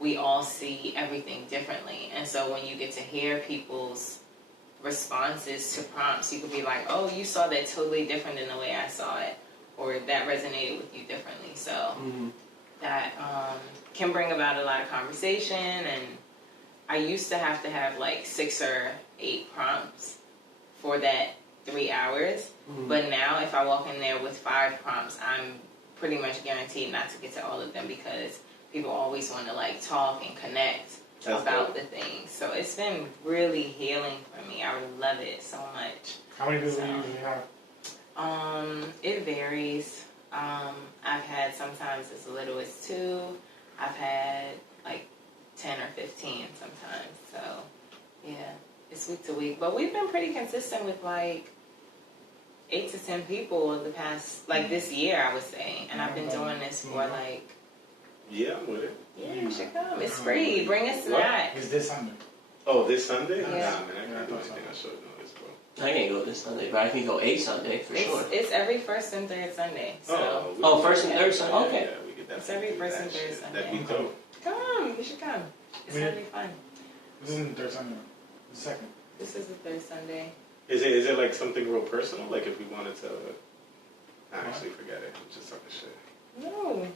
we all see everything differently. And so when you get to hear people's responses to prompts, you could be like, oh, you saw that totally different than the way I saw it. Or that resonated with you differently. So that can bring about a lot of conversation. And I used to have 6 or 8 prompts for that 3 hours. But now if I walk in there with 5 prompts, I'm pretty much guaranteed not to get to all of them because people always want to talk and connect about the things. So it's been really healing for me. I love it so much. How many people do you usually have? It varies. I've had sometimes as little as 2. I've had 10 or 15 sometimes. So yeah, it's week to week. But we've been pretty consistent with 8 to 10 people the past this year, I would say. And I've been doing this for Yeah, I'm with it. Yeah, you should come. It's free. Bring a snack. It's this Sunday. Oh, this Sunday? Yeah. Nah, man, I can't do anything. I should know this, bro. I can't go this Sunday, but I can go a Sunday for sure. It's every first and third Sunday. So. First and third Sunday? Okay. Yeah, we could It's every first and third Sunday. That'd be dope. Come. You should come. It's going to be fun. This isn't the third Sunday. The second. This is the third Sunday. Is it something real personal? If we wanted to... Actually, forget it. I'm just talking shit. No.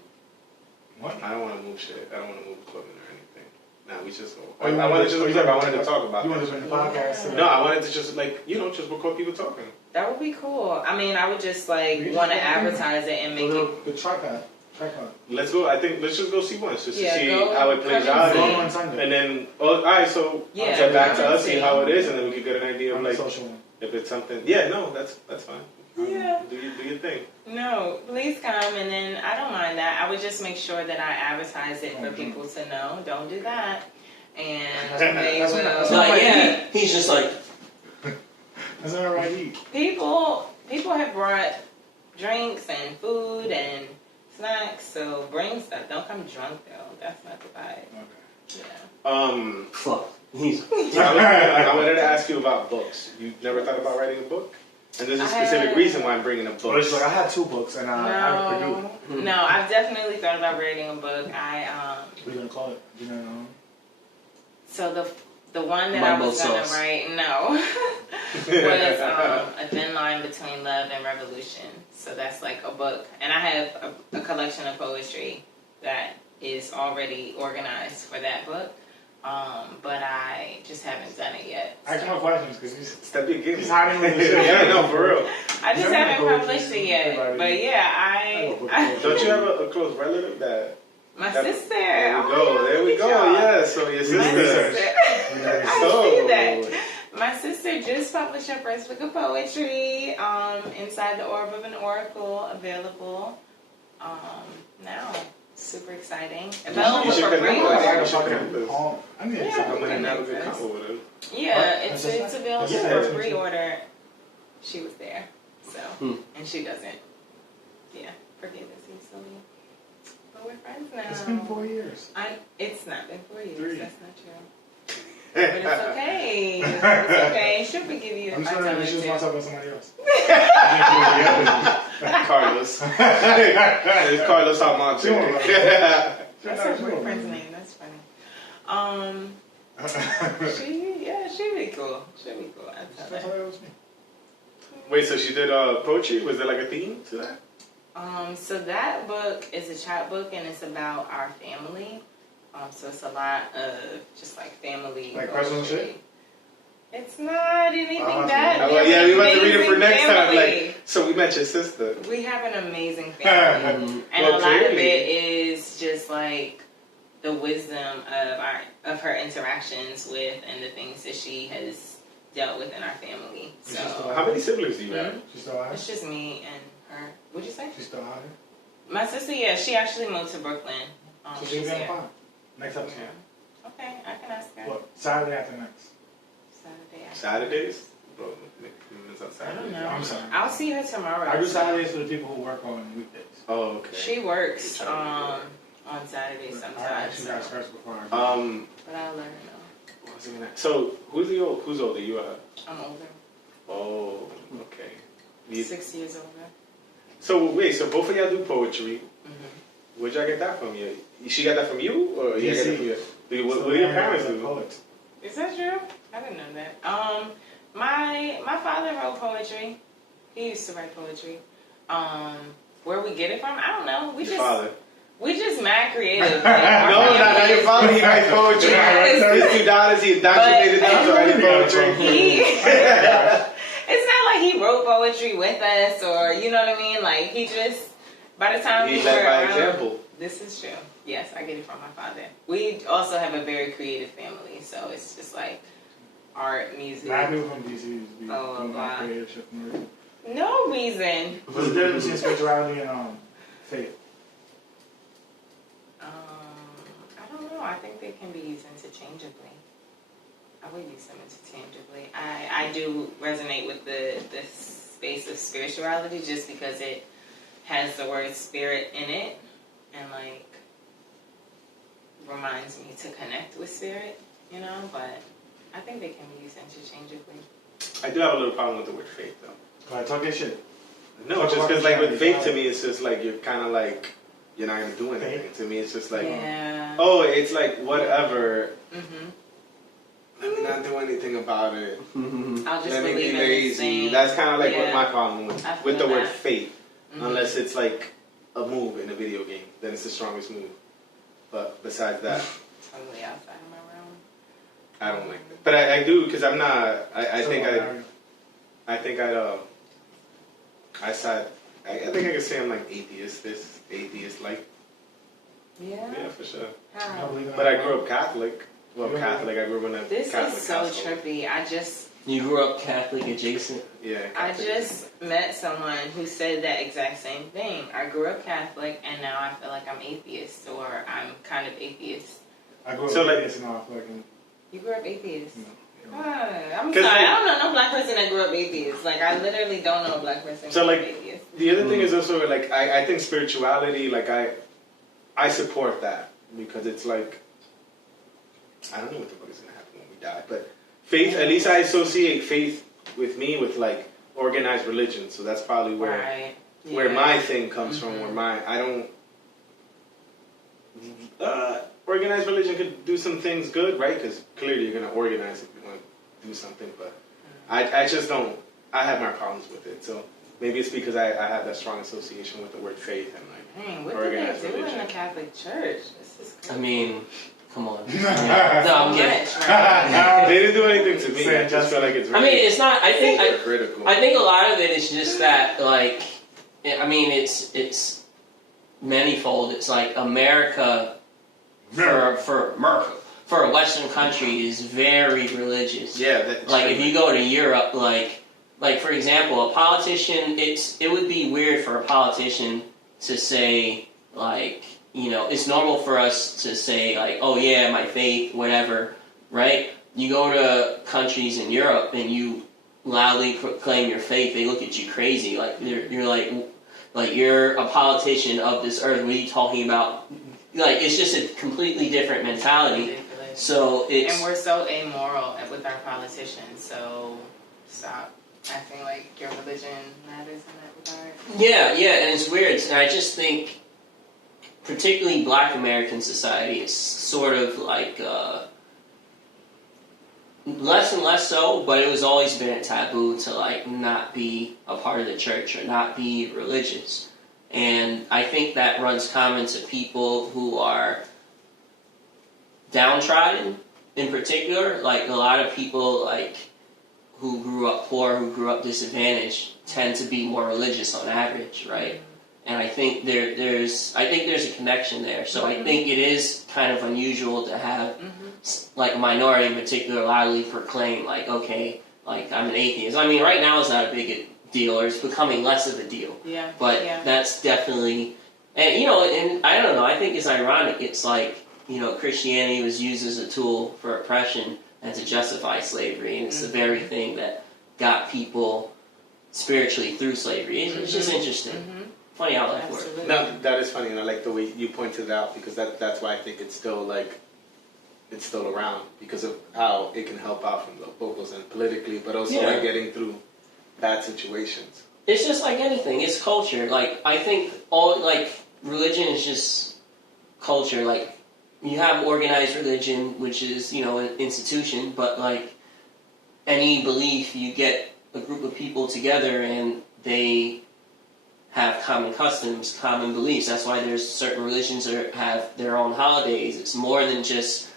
What? I don't want to move shit. I don't want to move equipment or anything. Nah, we just... I wanted to talk about You want to join the podcast? No, I wanted to just, just record people talking. That would be cool. I mean, I would just, want to advertise it and make it... The tripod. Let's go. Let's just go see once, just to see go, how it plays out. On Sunday. And then, all right, so get back to us, see how it is, and then we can get an idea of, if it's something... Yeah, no, that's fine. Yeah. Do your thing. No, please come, and then I don't mind that. I would just make sure that I advertise it for people to know. Don't do that. And they will... Yeah, he's just That's not right. People have brought drinks and food and snacks, so bring stuff. Don't come drunk, though. That's not the vibe. Okay. Yeah. fuck. He's... I wanted to ask you about books. You never thought about writing a book? And there's a specific reason why I'm bringing up books. I had 2 books and I produced. No, I've definitely thought about writing a book. What are you gonna call it? Do you know? So the one that I was gonna write, was A Thin Line Between Love and Revolution. So that's a book, and I have a collection of poetry that is already organized for that book. But I just haven't done it yet. I have no questions because he's hiding with the shit. Yeah, no, for real. I just haven't published it yet. But yeah, I don't you have a close relative that? My sister. There we go. Yeah, so your sister. I see that. My sister just published her first book of poetry, Inside the Orb of an Oracle, available now. Super exciting. You Available should for connect with pre-order. her. You should connect with her. I need to Yeah. check I'm out gonna Okay. have a good combo with her. Yeah, What? it's available Yeah. for pre-order. She was there, so and she doesn't. Yeah, forget this easily. But we're friends now. It's been 4 years. It's not been 4 years. 3. That's not true. But it's okay. It's okay. She'll forgive you. I'm if I trying tell to her choose to. myself with somebody else. Carlos. It's Carlos Almonte. She won't That's her boyfriend's name. That's funny. She'd be cool. She'd be cool. I tell That's her. all it was me. Wait, so she did poetry? Was there like a theme to that? So that book is a chapbook and it's about our family. So it's a lot of just like family. Like personal poetry. shit? It's not anything Oh, bad. Oh, well, yeah, we about to read it for Amazing next time. family. Like, so we met your sister. We have an amazing family. Mhm. And Well, a lot of clearly. it is just like the wisdom of her interactions with and the things that she has dealt with in our family. It's just So How many siblings do you have? She's still out it's here? just me and her. What'd you say? She's still out here? My sister, yeah, she actually moved to Brooklyn. So She's she's gonna here. fine. Next episode. Yeah. Okay, I can ask her. What? Saturday after next. Saturday. after. Saturdays? Bro, it's on I Saturdays. don't know. I'm sorry. I'll see her tomorrow. I do Saturdays for the people who work on weekdays. Oh, okay. She works You're trying on Saturdays I sometimes. actually got first before I But I'll let her know. what was I gonna- So who's older? You are? I'm older. Oh, okay. You- 6 years older. So wait, so both of y'all do poetry. Mm-hmm. Where'd y'all get that from? She got that from you, or you got that from you? What do your parents do? Poets. Is that true? I didn't know that. My father wrote poetry. He used to write poetry. Where we get it from, I don't know. Your father? We just mad creative. No, not your father. He writes poetry. His 2 daughters, he indoctrinated them to write poetry. It's not like he wrote poetry with us, or you know what I mean. Like he just, by the time He we led were by around, example. this is true. Yes, I get it from my father. We also have a very creative family, so it's just like art, music. Black people from DC used to be Oh, doing wow. that creative shit for no reason. No reason. What's the difference between spirituality and faith? I don't know. I think they can be used interchangeably. I would use them interchangeably. I do resonate with the space of spirituality just because it has the word spirit in it and like reminds me to connect with spirit, you know, but I think they can be used interchangeably. I do have a little problem with the word faith, though. Like, talk your shit. No, Talk just about because, like, with Christianity, faith to me, it's just like you're kind of like you're not gonna do anything. Faith? To me, it's just like, Yeah. oh, it's like whatever. Mm-hmm. Let me not do anything about it. I'll just Let me believe be in this lazy. thing. That's kind of like what Yeah. my problem with I the feel word that. faith. Mhm. Unless it's like a move in a video game, then it's the strongest move. But besides that, Totally outside of my realm. I don't like that. But I do because I'm not. I think I think I side. I think I could say I'm like atheist like. Yeah. Yeah, for sure. How? But I grew up Catholic. Well, Catholic. I grew up in a This Catholic is so household. trippy. You grew up Catholic adjacent. Yeah. I Catholic. just met someone who said that exact same thing. I grew up Catholic, and now I feel like I'm atheist, or I'm kind of atheist. I grew up So, like- atheist and I feel like You grew up atheist? you know, I'm 'Cause, sorry, like- I don't know no black person that grew up atheist. Like, I literally don't know a black person So, who grew like- up atheist. The other thing is also like I think spirituality, like I support that because it's like I don't know what the fuck is gonna happen when we die, but faith. At least I associate faith with me with like organized religion, so that's probably where Right. where Yeah. my thing comes from. Where I don't organized religion could do some things good, right? Because clearly you're gonna organize if you want to do something, but I just don't. I have my problems with it, so. Maybe it's because I have that strong association with the word faith and like Dang, what do they organized do in religion. the Catholic Church? This is crazy. I mean, come on. Yeah. No, I'm kidding. Much, right? They didn't do anything to me. Say I just feel like it's I mean, it's not. I think. critical. I think a lot of it is just that, like, I mean, it's manifold. It's like America for a Western country is very religious. yeah, that's Like if you go to Europe, like for example, a politician, it would be weird for a politician to say like it's normal for us to say like, oh yeah, my faith, whatever, right? You go to countries in Europe and you loudly proclaim your faith, they look at you crazy. Like you're like you're a politician of this earth. What are you talking about? Like it's just a completely different mentality. Ridiculous. So it's And we're so immoral with our politicians. So stop acting like your religion matters in that regard. yeah, and it's weird. And I just think, particularly Black American society, is sort of like. Less and less so, but it was always been a taboo to like not be a part of the church or not be religious. And I think that runs common to people who are downtrodden in particular. Like a lot of people like who grew up poor, who grew up disadvantaged, tend to be more religious on average, right? And I think there's a connection there. So I think it is kind of unusual to have like a minority in particular loudly proclaim like, okay, like I'm an atheist. I mean, right now it's not a big deal, or it's becoming less of a deal. Yeah. But that's definitely, and and I don't know. I think it's ironic. It's like Christianity was used as a tool for oppression and to justify slavery, and it's the very thing that got people spiritually through slavery. It's just interesting. Funny how that works. No, that is funny, and I like the way you pointed it out, because that's why I think it's still around, because of how it can help out from the locals and politically, but also like getting through bad situations. It's just like anything. It's culture. Like I think all religion is just culture. Like you have organized religion, which is an institution, but like any belief, you get a group of people together and they have common customs, common beliefs. That's why there's certain religions that have their own holidays. It's more than just.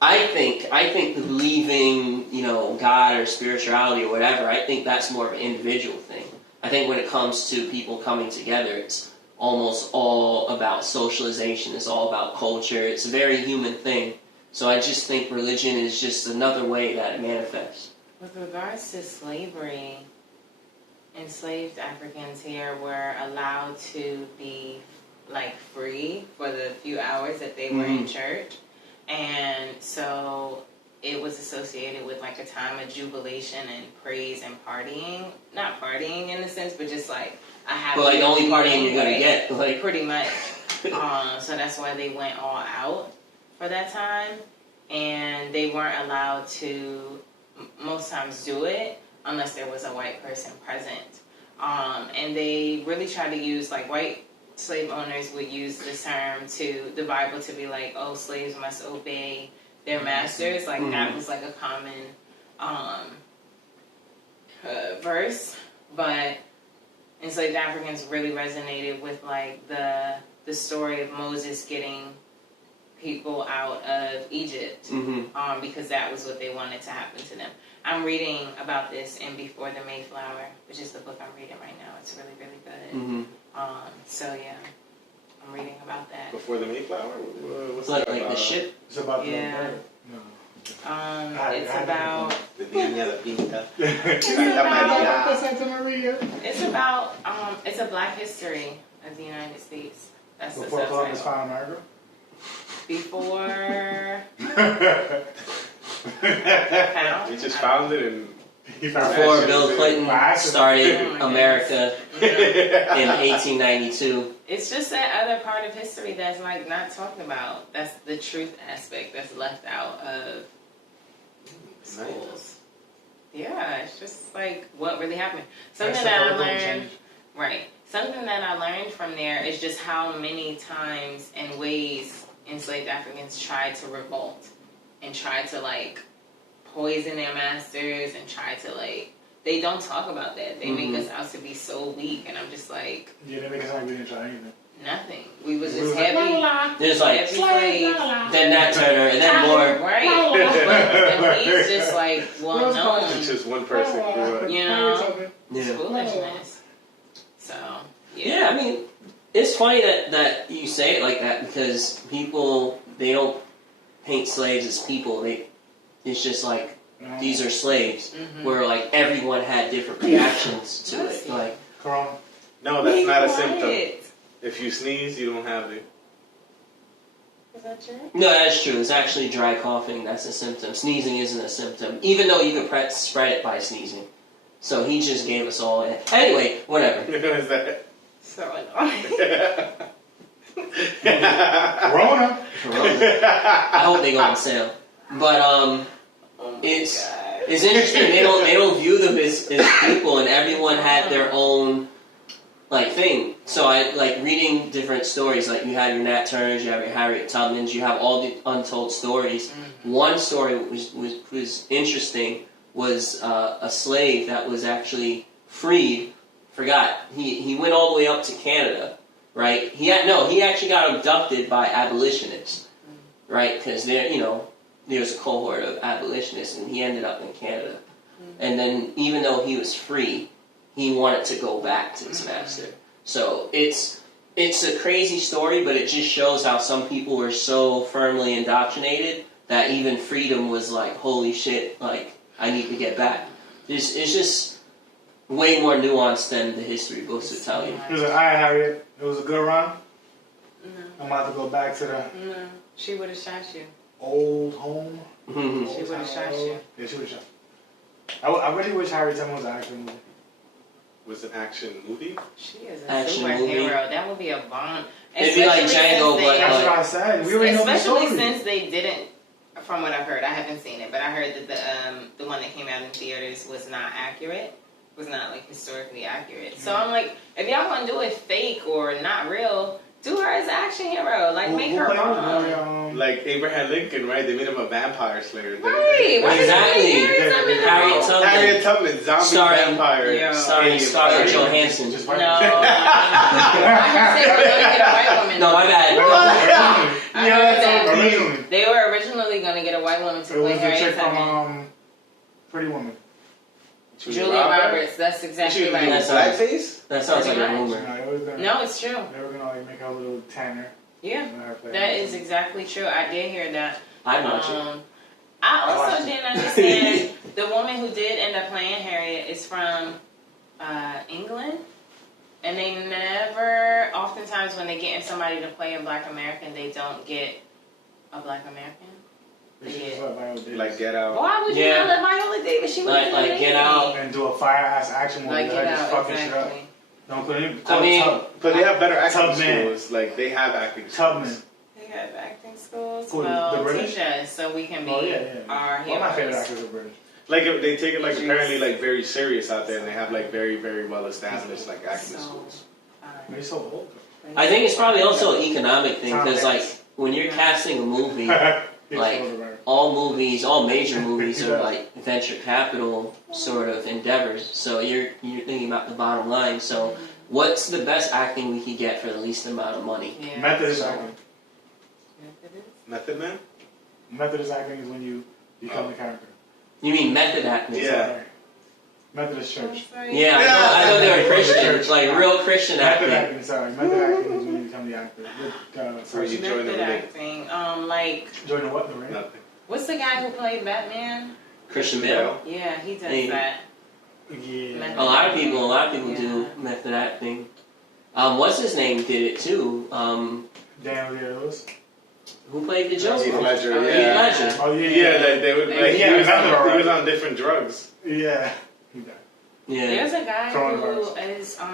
I think believing, God or spirituality or whatever, I think that's more of an individual thing. I think when it comes to people coming together, it's almost all about socialization. It's all about culture. It's a very human thing. So I just think religion is just another way that it manifests. With regards to slavery, enslaved Africans here were allowed to be free for the few hours that they were in church. And so it was associated with a time of jubilation and praise and partying. Not partying in a sense, but just a happy. But the only partying you're gonna get, pretty much. So that's why they went all out for that time, and they weren't allowed to most times do it unless there was a white person present. And they really tried to use white slave owners would use the Bible to be like, oh, slaves must obey their masters. That was a common verse. But enslaved Africans really resonated with the story of Moses getting people out of Egypt, because that was what they wanted to happen to them. I'm reading about this in Before the Mayflower, which is the book I'm reading right now. It's really, really good. So yeah, I'm reading about that. Before the Mayflower? What's Like that about? the ship? It's about it's about The Niña La Pinta. it's a Black history of the United States. That's Before the Columbus subtitle. found America? Before He just found it and Before Bill Clinton started America in 1892. It's just that other part of history that's not talked about. That's the truth aspect that's left out of schools. Yeah, it's just what really happened. Something that I learned, right? Something that I learned from there is just how many times and ways enslaved Africans tried to revolt and tried to poison their masters and tried to they don't talk about that. They make us out to be so weak, and I'm just yeah, they make us like we didn't try anything. nothing. We was just heavy. There's heavy slaves. then Nat Turner, and then more. Right. But he's just well known. it's just one person. It's foolishness. So Yeah, I mean, it's funny that you say it like that, because people, they don't paint slaves as people. It's just these are slaves, where everyone had different reactions to it. Corona. No, that's not a symptom. If you sneeze, you don't have it. Is that true? No, that's true. It's actually dry coughing. That's a symptom. Sneezing isn't a symptom, even though you could spread it by sneezing. So he just gave us all. Anyway, whatever. What is that? So annoying. Corona. I hope they go on sale. But it's interesting. They don't view them as people, and everyone had their own like thing. So I like reading different stories. Like you have your Nat Turners, you have your Harriet Tubmans, you have all the untold stories. Mm-hmm. One story was interesting. Was a slave that was actually freed. Forgot he went all the way up to Canada, right? He actually got abducted by abolitionists, right? Because there's a cohort of abolitionists, and he ended up in Canada. And then even though he was free, he wanted to go back to his master. So it's a crazy story, but it just shows how some people were so firmly indoctrinated that even freedom was like, holy shit, like I need to get back. It's just way more nuanced than the history books would tell you. He was like, all right, Harriet, it was a good run. No. I'm about to go back to the She would have shot you. old home. Mm-hmm. She would have shot you. Yeah, she would have shot. I really wish Harriet Tubman was an action movie. Was an action movie? She is a Action superhero. movie. That would be a bomb. It'd be like Django, but That's what I said. We already know the especially story. since they didn't. From what I've heard, I haven't seen it, but I heard that the one that came out in theaters was not accurate. Was not like historically accurate. So I'm like, if y'all want to do it fake or not real, do her as an action hero. Like make her bomb. Like Abraham Lincoln, right? They made him a vampire slayer. Right. Why Exactly. Harriet Tubman? Harriet Tubman, zombie Starring- vampire. Yeah. Starring Scarlett Johansson. Just No. white I heard they were going to get a white woman. No, my bad. I heard that. Originally. They were originally going to get a white woman to It play was the chick Harriet from Tubman. Pretty Woman. Julia Roberts. That's exactly She right. was blackface? That sounds like a rumor. No, it was gonna, No, it's true. They were gonna like make her a little tanner. Yeah, and let her play that it. is exactly true. I did hear that. I'd watch it. I watched also it. didn't understand the woman who did end up playing Harriet is from England, and they never. Oftentimes, when they get in somebody to play a Black American, they don't get a Black American. They should just let Viola Davis. Like Get Out. Why would you Yeah. not let Viola Davis? She would Like Get Out. and do a fire ass action movie. Like Like Get just Out, fucking shit up. exactly. Don't put it. I mean- But they have better acting Tubman. schools. Like they have acting schools. Tubman. They have acting schools. Who, the Well, British? teach us so we can be Oh yeah, yeah. our One of my favorite heroes. actors are British. Like they take it like Jeez. apparently like very serious out there, and they have like very very well established like acting So, schools. They're so old. I think it's probably also an economic thing, because like when you're Yeah. casting a movie, He's Like- so old, right? all major movies are Yeah. like venture capital sort of endeavors. So you're thinking about the bottom line. So what's the best acting we could get for the least amount of money? Yeah. Methodist So- acting. Method Man. Methodist acting is when you become Oh. the character. You mean method acting? Yeah. Sorry. Methodist Church. Yeah, I thought they were Christian, Church. like real Christian Method acting. acting, sorry. Method acting is when you become the actor. Where you join the Method ring. acting. Like, Join the what? The ring? Nothing. what's the guy who played Batman? Christian Bale. Yeah, he does Hey. that. Yeah. A lot of people Yeah. do method acting. What's his name did it too? Daniel Day-Lewis. Who played the Heath Joker? Ledger. Oh, Heath Yeah. Ledger. Oh yeah, Yeah, like they would. Like, Yeah, he, was remember, on, he right? was on different drugs. Yeah. He died. Yeah. There's a guy who Coronavirus. is near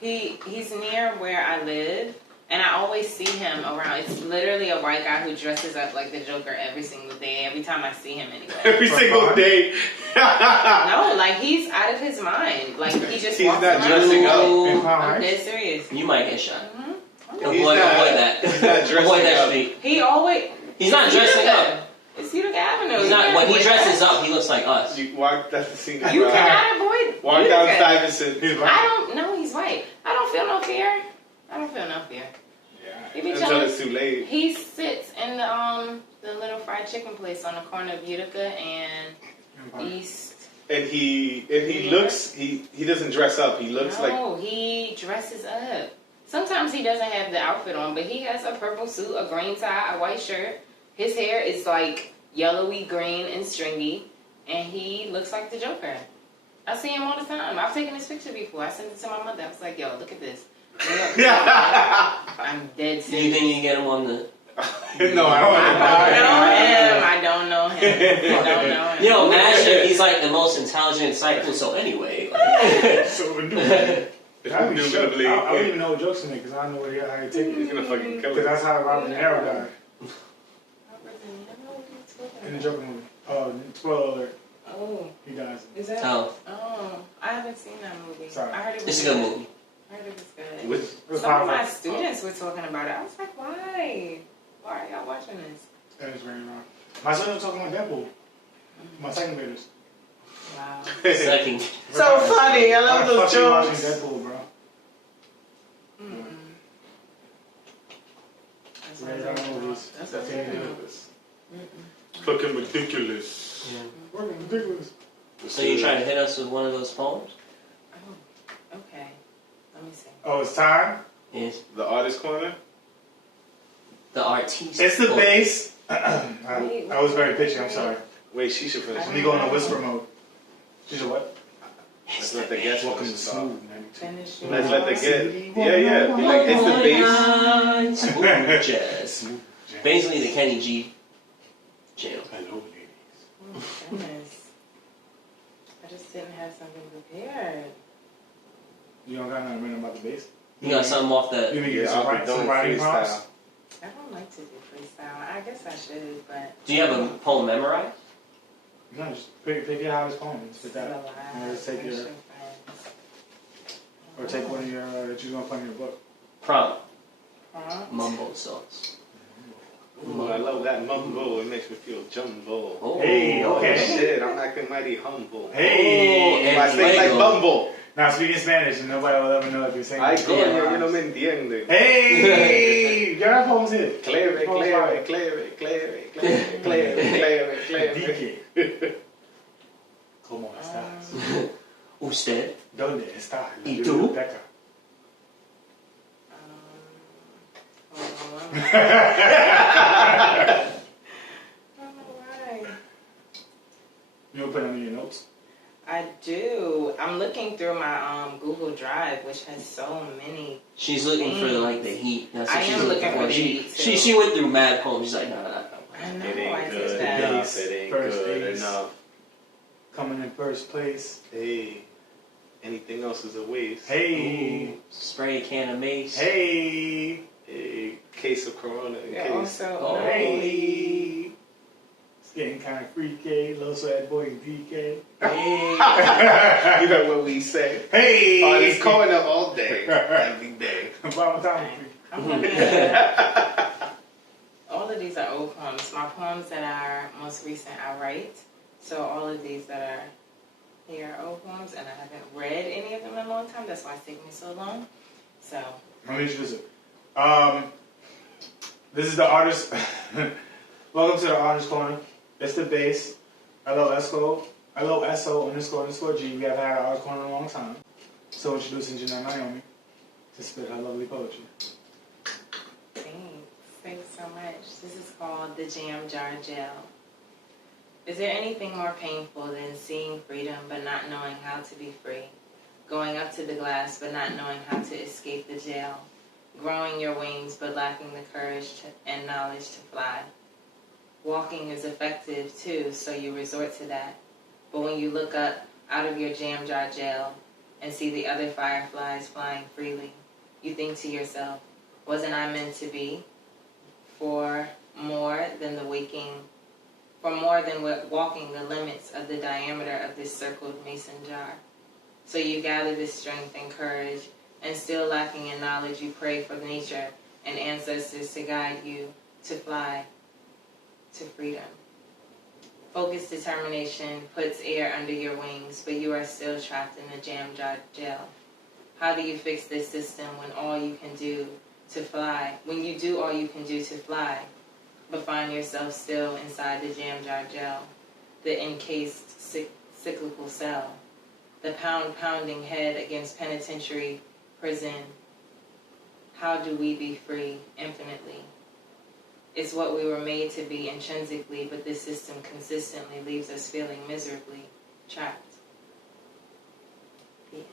where he's near where I live, and I always see him around. It's literally a white guy who dresses up like the Joker every single day. Every time I see him, anyway. Every For single fun? day. No, like he's out of his mind. Like he just He's walks not around. dressing up. In Crown I'm Heights? dead serious. You might get shot. Mhm. Avoid, He's not- avoid that. he's not dressing avoid that up. street. He always. He's not it's dressing Utica. up. It's Utica Avenue. He's not. When he can't dresses avoid up, he looks like us. You walk. That's the scene. that. You cannot avoid. Walk down Utica. Stuyvesant. He's I black. don't know. He's white. I don't feel no fear. I don't feel no fear. Yeah. He be Until chilling. it's too late. He sits in the little fried chicken place on the corner of Utica and Empire. East. And he Yeah. looks. He doesn't dress up. He looks like. No, he dresses up. Sometimes he doesn't have the outfit on, but he has a purple suit, a green tie, a white shirt. His hair is like yellowy green and stringy, and he looks like the Joker. I see him all the time. I've taken this picture before. I sent it to my mother. I was like, yo, look at this. I'm dead Do serious. you think you can get him on the? No, I don't I don't know him. Yo, imagine if he's like the most intelligent, insightful. So anyway. So indubitably. I Indubitably. don't even know what jokes to make because I don't know how you take He's it. gonna fucking kill Because it. that's how Robert De Niro died in the Joker movie. Oh, spoiler alert. Oh, He dies. is that? Oh, I haven't seen that movie. Sorry. I heard it was it's a good movie. I heard it was good. Which, It was Some of my powerful. students were talking about it. I was like, why? Why are y'all watching this? That is very wrong. My son was talking about Deadpool. My second graders. Wow. Second. So funny. I love those Watching jokes. Deadpool, bro. Mm-mm. That's Right what on movies. That's That's what I'm ridiculous. Fucking ridiculous. Fucking ridiculous. So you trying to hit us with one of those poems? Oh, okay. Let me see. Oh, it's time. Yes. The artist corner. The artiste. It's the poem. bass. I was very pitchy. I'm sorry. Wait, she should finish. Let me go in a whisper mode. She's a what? Let's let the guest Welcome finish to the song. Smooth 92. Finish it. Let's let the guest. Yeah. Be like, it's the bass. Smooth jazz. Smooth jazz. Basically the Kenny G channel. Hello, ladies. Oh, goodness. I just didn't have something prepared. You don't got nothing written about the bass? You got something off You the. need to Yeah, get some, I'll be doing some writing prompts? freestyle. I don't like to do freestyle. I guess I should, but Do you have a poem memorized? No, just pick your hottest poem and spit it's a that. lot. And just take your, or take one of your that you're gonna put in your book. Prompt. Huh? Mumbo sauce. Ooh, I love that mumbo. It makes me feel jumbo. Oh. Hey, okay. Oh, shit, I'm acting mighty humble. Hey! Oh, I think like bumble. Now speak in Spanish and nobody will ever know if you're saying Ay, it. coño, yo no me entiende. Hey! Get our poems here. Cleve, Poems cleve, fire. cleve, cleve, cleve, cleve, cleve. Dique. ¿Cómo estás? Usted. ¿Dónde está? la ¿Y tú? biblioteca? Hold on, I don't know why. You want to put them in your notes? I do. I'm looking through my Google Drive, which has so many. She's looking for like the heat. That's what I she's am looking for the She, heat, she too. she went through mad poems. She's like, no. I know. It I ain't did good that. enough. It ain't First good days. enough. Coming in first place. Hey, anything else is a waste. Hey! Ooh, spray a can of mace. Hey! A case of Corona in Yeah, case. also, Oh, Hey! It's getting kind of freaky. Little sad boy and DK. Hey. You know what we say. Hey! Artist corner all day, every day. Valentine's Day. I'm looking at all of these are old poems. My poems that are most recent, I write. So all of these that are here are old poems, and I haven't read any of them in a long time. That's why it's taking me so long. So Let me introduce it. This is the artist. Welcome to the Artist Corner. It's the bass. LOSO __ G. We have had our Artist Corner in a long time. So introducing Janelle Naomi to spit her lovely poetry. thanks so much. This is called The Jam Jar Gel. Is there anything more painful than seeing freedom but not knowing how to be free? Going up to the glass but not knowing how to escape the jail? Growing your wings but lacking the courage and knowledge to fly? Walking is effective too, so you resort to that. But when you look up out of your jam jar gel and see the other fireflies flying freely, you think to yourself, wasn't I meant to be for more than walking the limits of the diameter of this circled mason jar? So you gather this strength and courage, and still lacking in knowledge, you pray for nature and ancestors to guide you to fly to freedom. Focused determination puts air under your wings, but you are still trapped in the jam jar gel. How do you fix this system when all you can do to fly, when you do all you can do to fly, but find yourself still inside the jam jar gel, the encased cyclical cell, the pounding head against penitentiary prison? How do we be free infinitely? It's what we were made to be intrinsically, but this system consistently leaves us feeling miserably trapped. The end.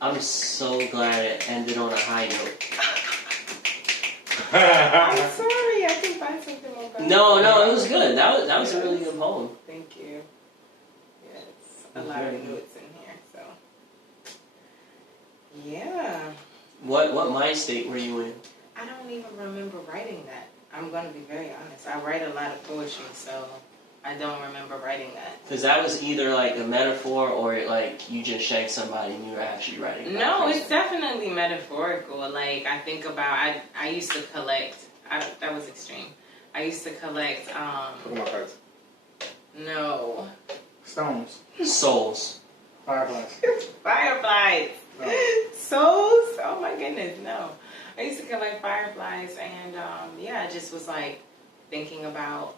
I'm so glad it ended on a high note. I'm sorry, I can find something more. No, it was good. That was a really good poem. Thank you. Yes, a lot of notes in here, so. Yeah. What mind state were you in? I don't even remember writing that. I'm going to be very honest. I write a lot of poetry, so I don't remember writing that. Because that was either like a metaphor or like you just shagged somebody and you were actually writing about No, a it's person. definitely metaphorical. Like, I think about, I used to collect, that was extreme. I used to collect, Pokemon cards. no. Stones. Souls. Fireflies. Fireflies. Oh. Souls? Oh my goodness, no. I used to collect fireflies, and yeah, I just was like thinking about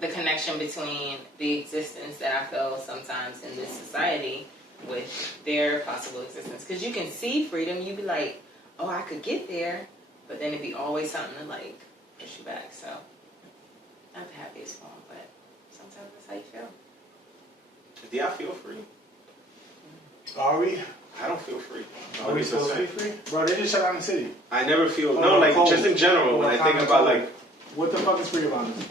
the connection between the existence that I feel sometimes in this society with their possible existence. Because you can see freedom, you'd be like, oh, I could get there, but then it'd be always something to like push you back. So, not the happiest poem, but sometimes that's how you feel. Do y'all feel free? Are we? I don't feel free. Are we supposed to be free? Bro, they just shut down the city. I never feel, Oh, no, like, cold. just in general, when I think Cold. about, like, What the fuck is free about this?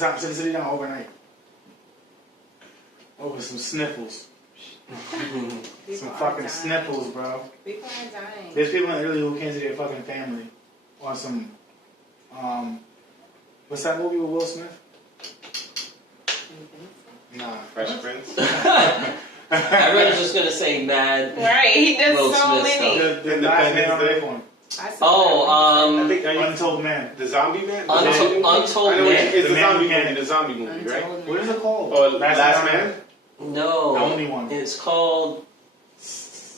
Shut the city down overnight. Over some sniffles. People Some are fucking dying. sniffles, bro. People are dying. There's people in Italy who can't see their fucking family on some, what's that movie with Will Smith? Nah. Fresh Prince. Everyone's just gonna say mad. Right, he does Will so Smith many. The last man on Independence that one. I saw I think, are you, Untold Man. the Zombie Man? Untold I know Man. it's The the Man zombie Who Can. movie, the zombie movie, right? Untold What is it called? Or Last Man? No. The only one. It's called.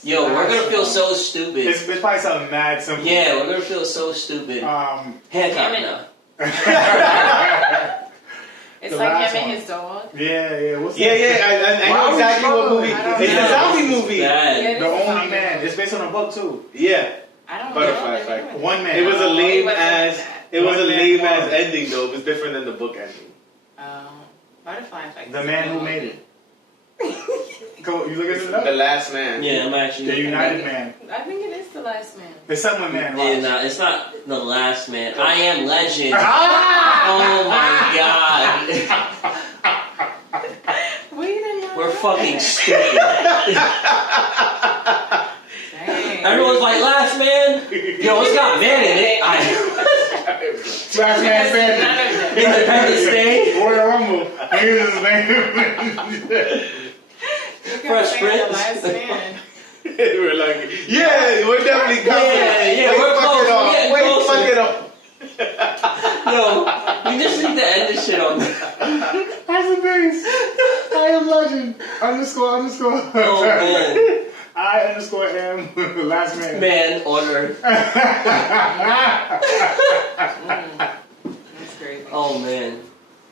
Yo, we're gonna feel so stupid. It's probably something mad simple. Yeah, we're gonna feel so stupid. Um, Hancock Damn it. now. It's The like last him and one. his dog. yeah. What's Yeah, that? I Why know are we exactly what struggling? movie. I don't It's know. a zombie movie. Bad. Yeah. The Only Man. It's based on a book too. Yeah. I don't Butterfly know. Effect. One man. It was a Oh, it lame wasn't ass. that. It was a One man lame ass one. ending though. It was different than the book ending. Butterfly Effect. The Man Who Made It. Go. You look at it The up. Last Man. Yeah, I'm actually. The United Man. I think it is The Last Man. It's something with man. Yeah, Watch. no, it's not the last man. I Am Legend. Ah! Oh my god. We didn't know We're that. fucking stupid. Dang. Everyone's like, last man? Yo, it's got man in it. Last Man Standing. None of them. Independence Day. Royal Rumble. Here's his name. You kept Fresh saying Prince. The Last Man. We're like, yeah, we're definitely coming. Yeah, Wait, we're fuck close. it up. We're getting Wait, closer. fuck it up. Yo, we just need to end this shit on that. That's the base. I am legend. Underscore. Oh man. I_am last man. Man on earth. That's crazy. Oh man.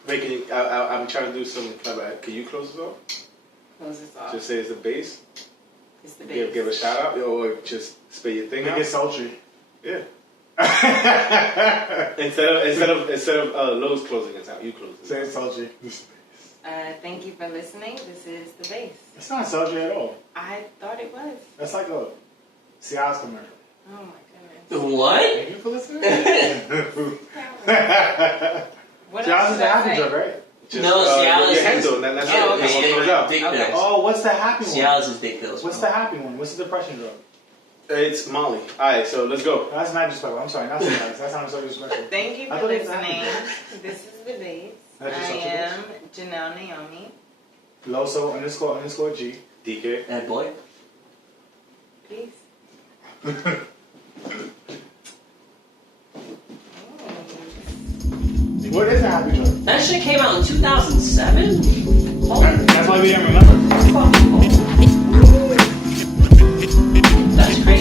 Wait, can you, I'm trying to do something clever. Can you close this off? Close this off. Just say it's the base. It's the base. Give a shout out, or just spit your thing Make out. it sultry. Yeah. Instead of Lowe's closing us out, you close it. Say it's sultry. Thank you for listening. This is The Base. It's not sultry at all. I thought it was. That's like a Cialis commercial. Oh my goodness. What? Thank you for listening. What Cialis else is did the I happy say? drug, right? Just, No, Cialis your is- handle. That's Oh, it. okay. It close out. Dick Okay. pills. Oh, what's the happy one? Cialis is dick pills. What's bro. the happy one? What's the depression drug? It's Molly. All right, so let's go. That's not disrespectful. I'm sorry, not Cialis. That sounds so disrespectful. Thank you I for thought it was listening. This is The Base. I That's just such a am Janelle Naomi. Loso__G. DK. That boy. Peace. What is a happy drug? That shit came out in 2007? Holy That's why we didn't remember. fuck.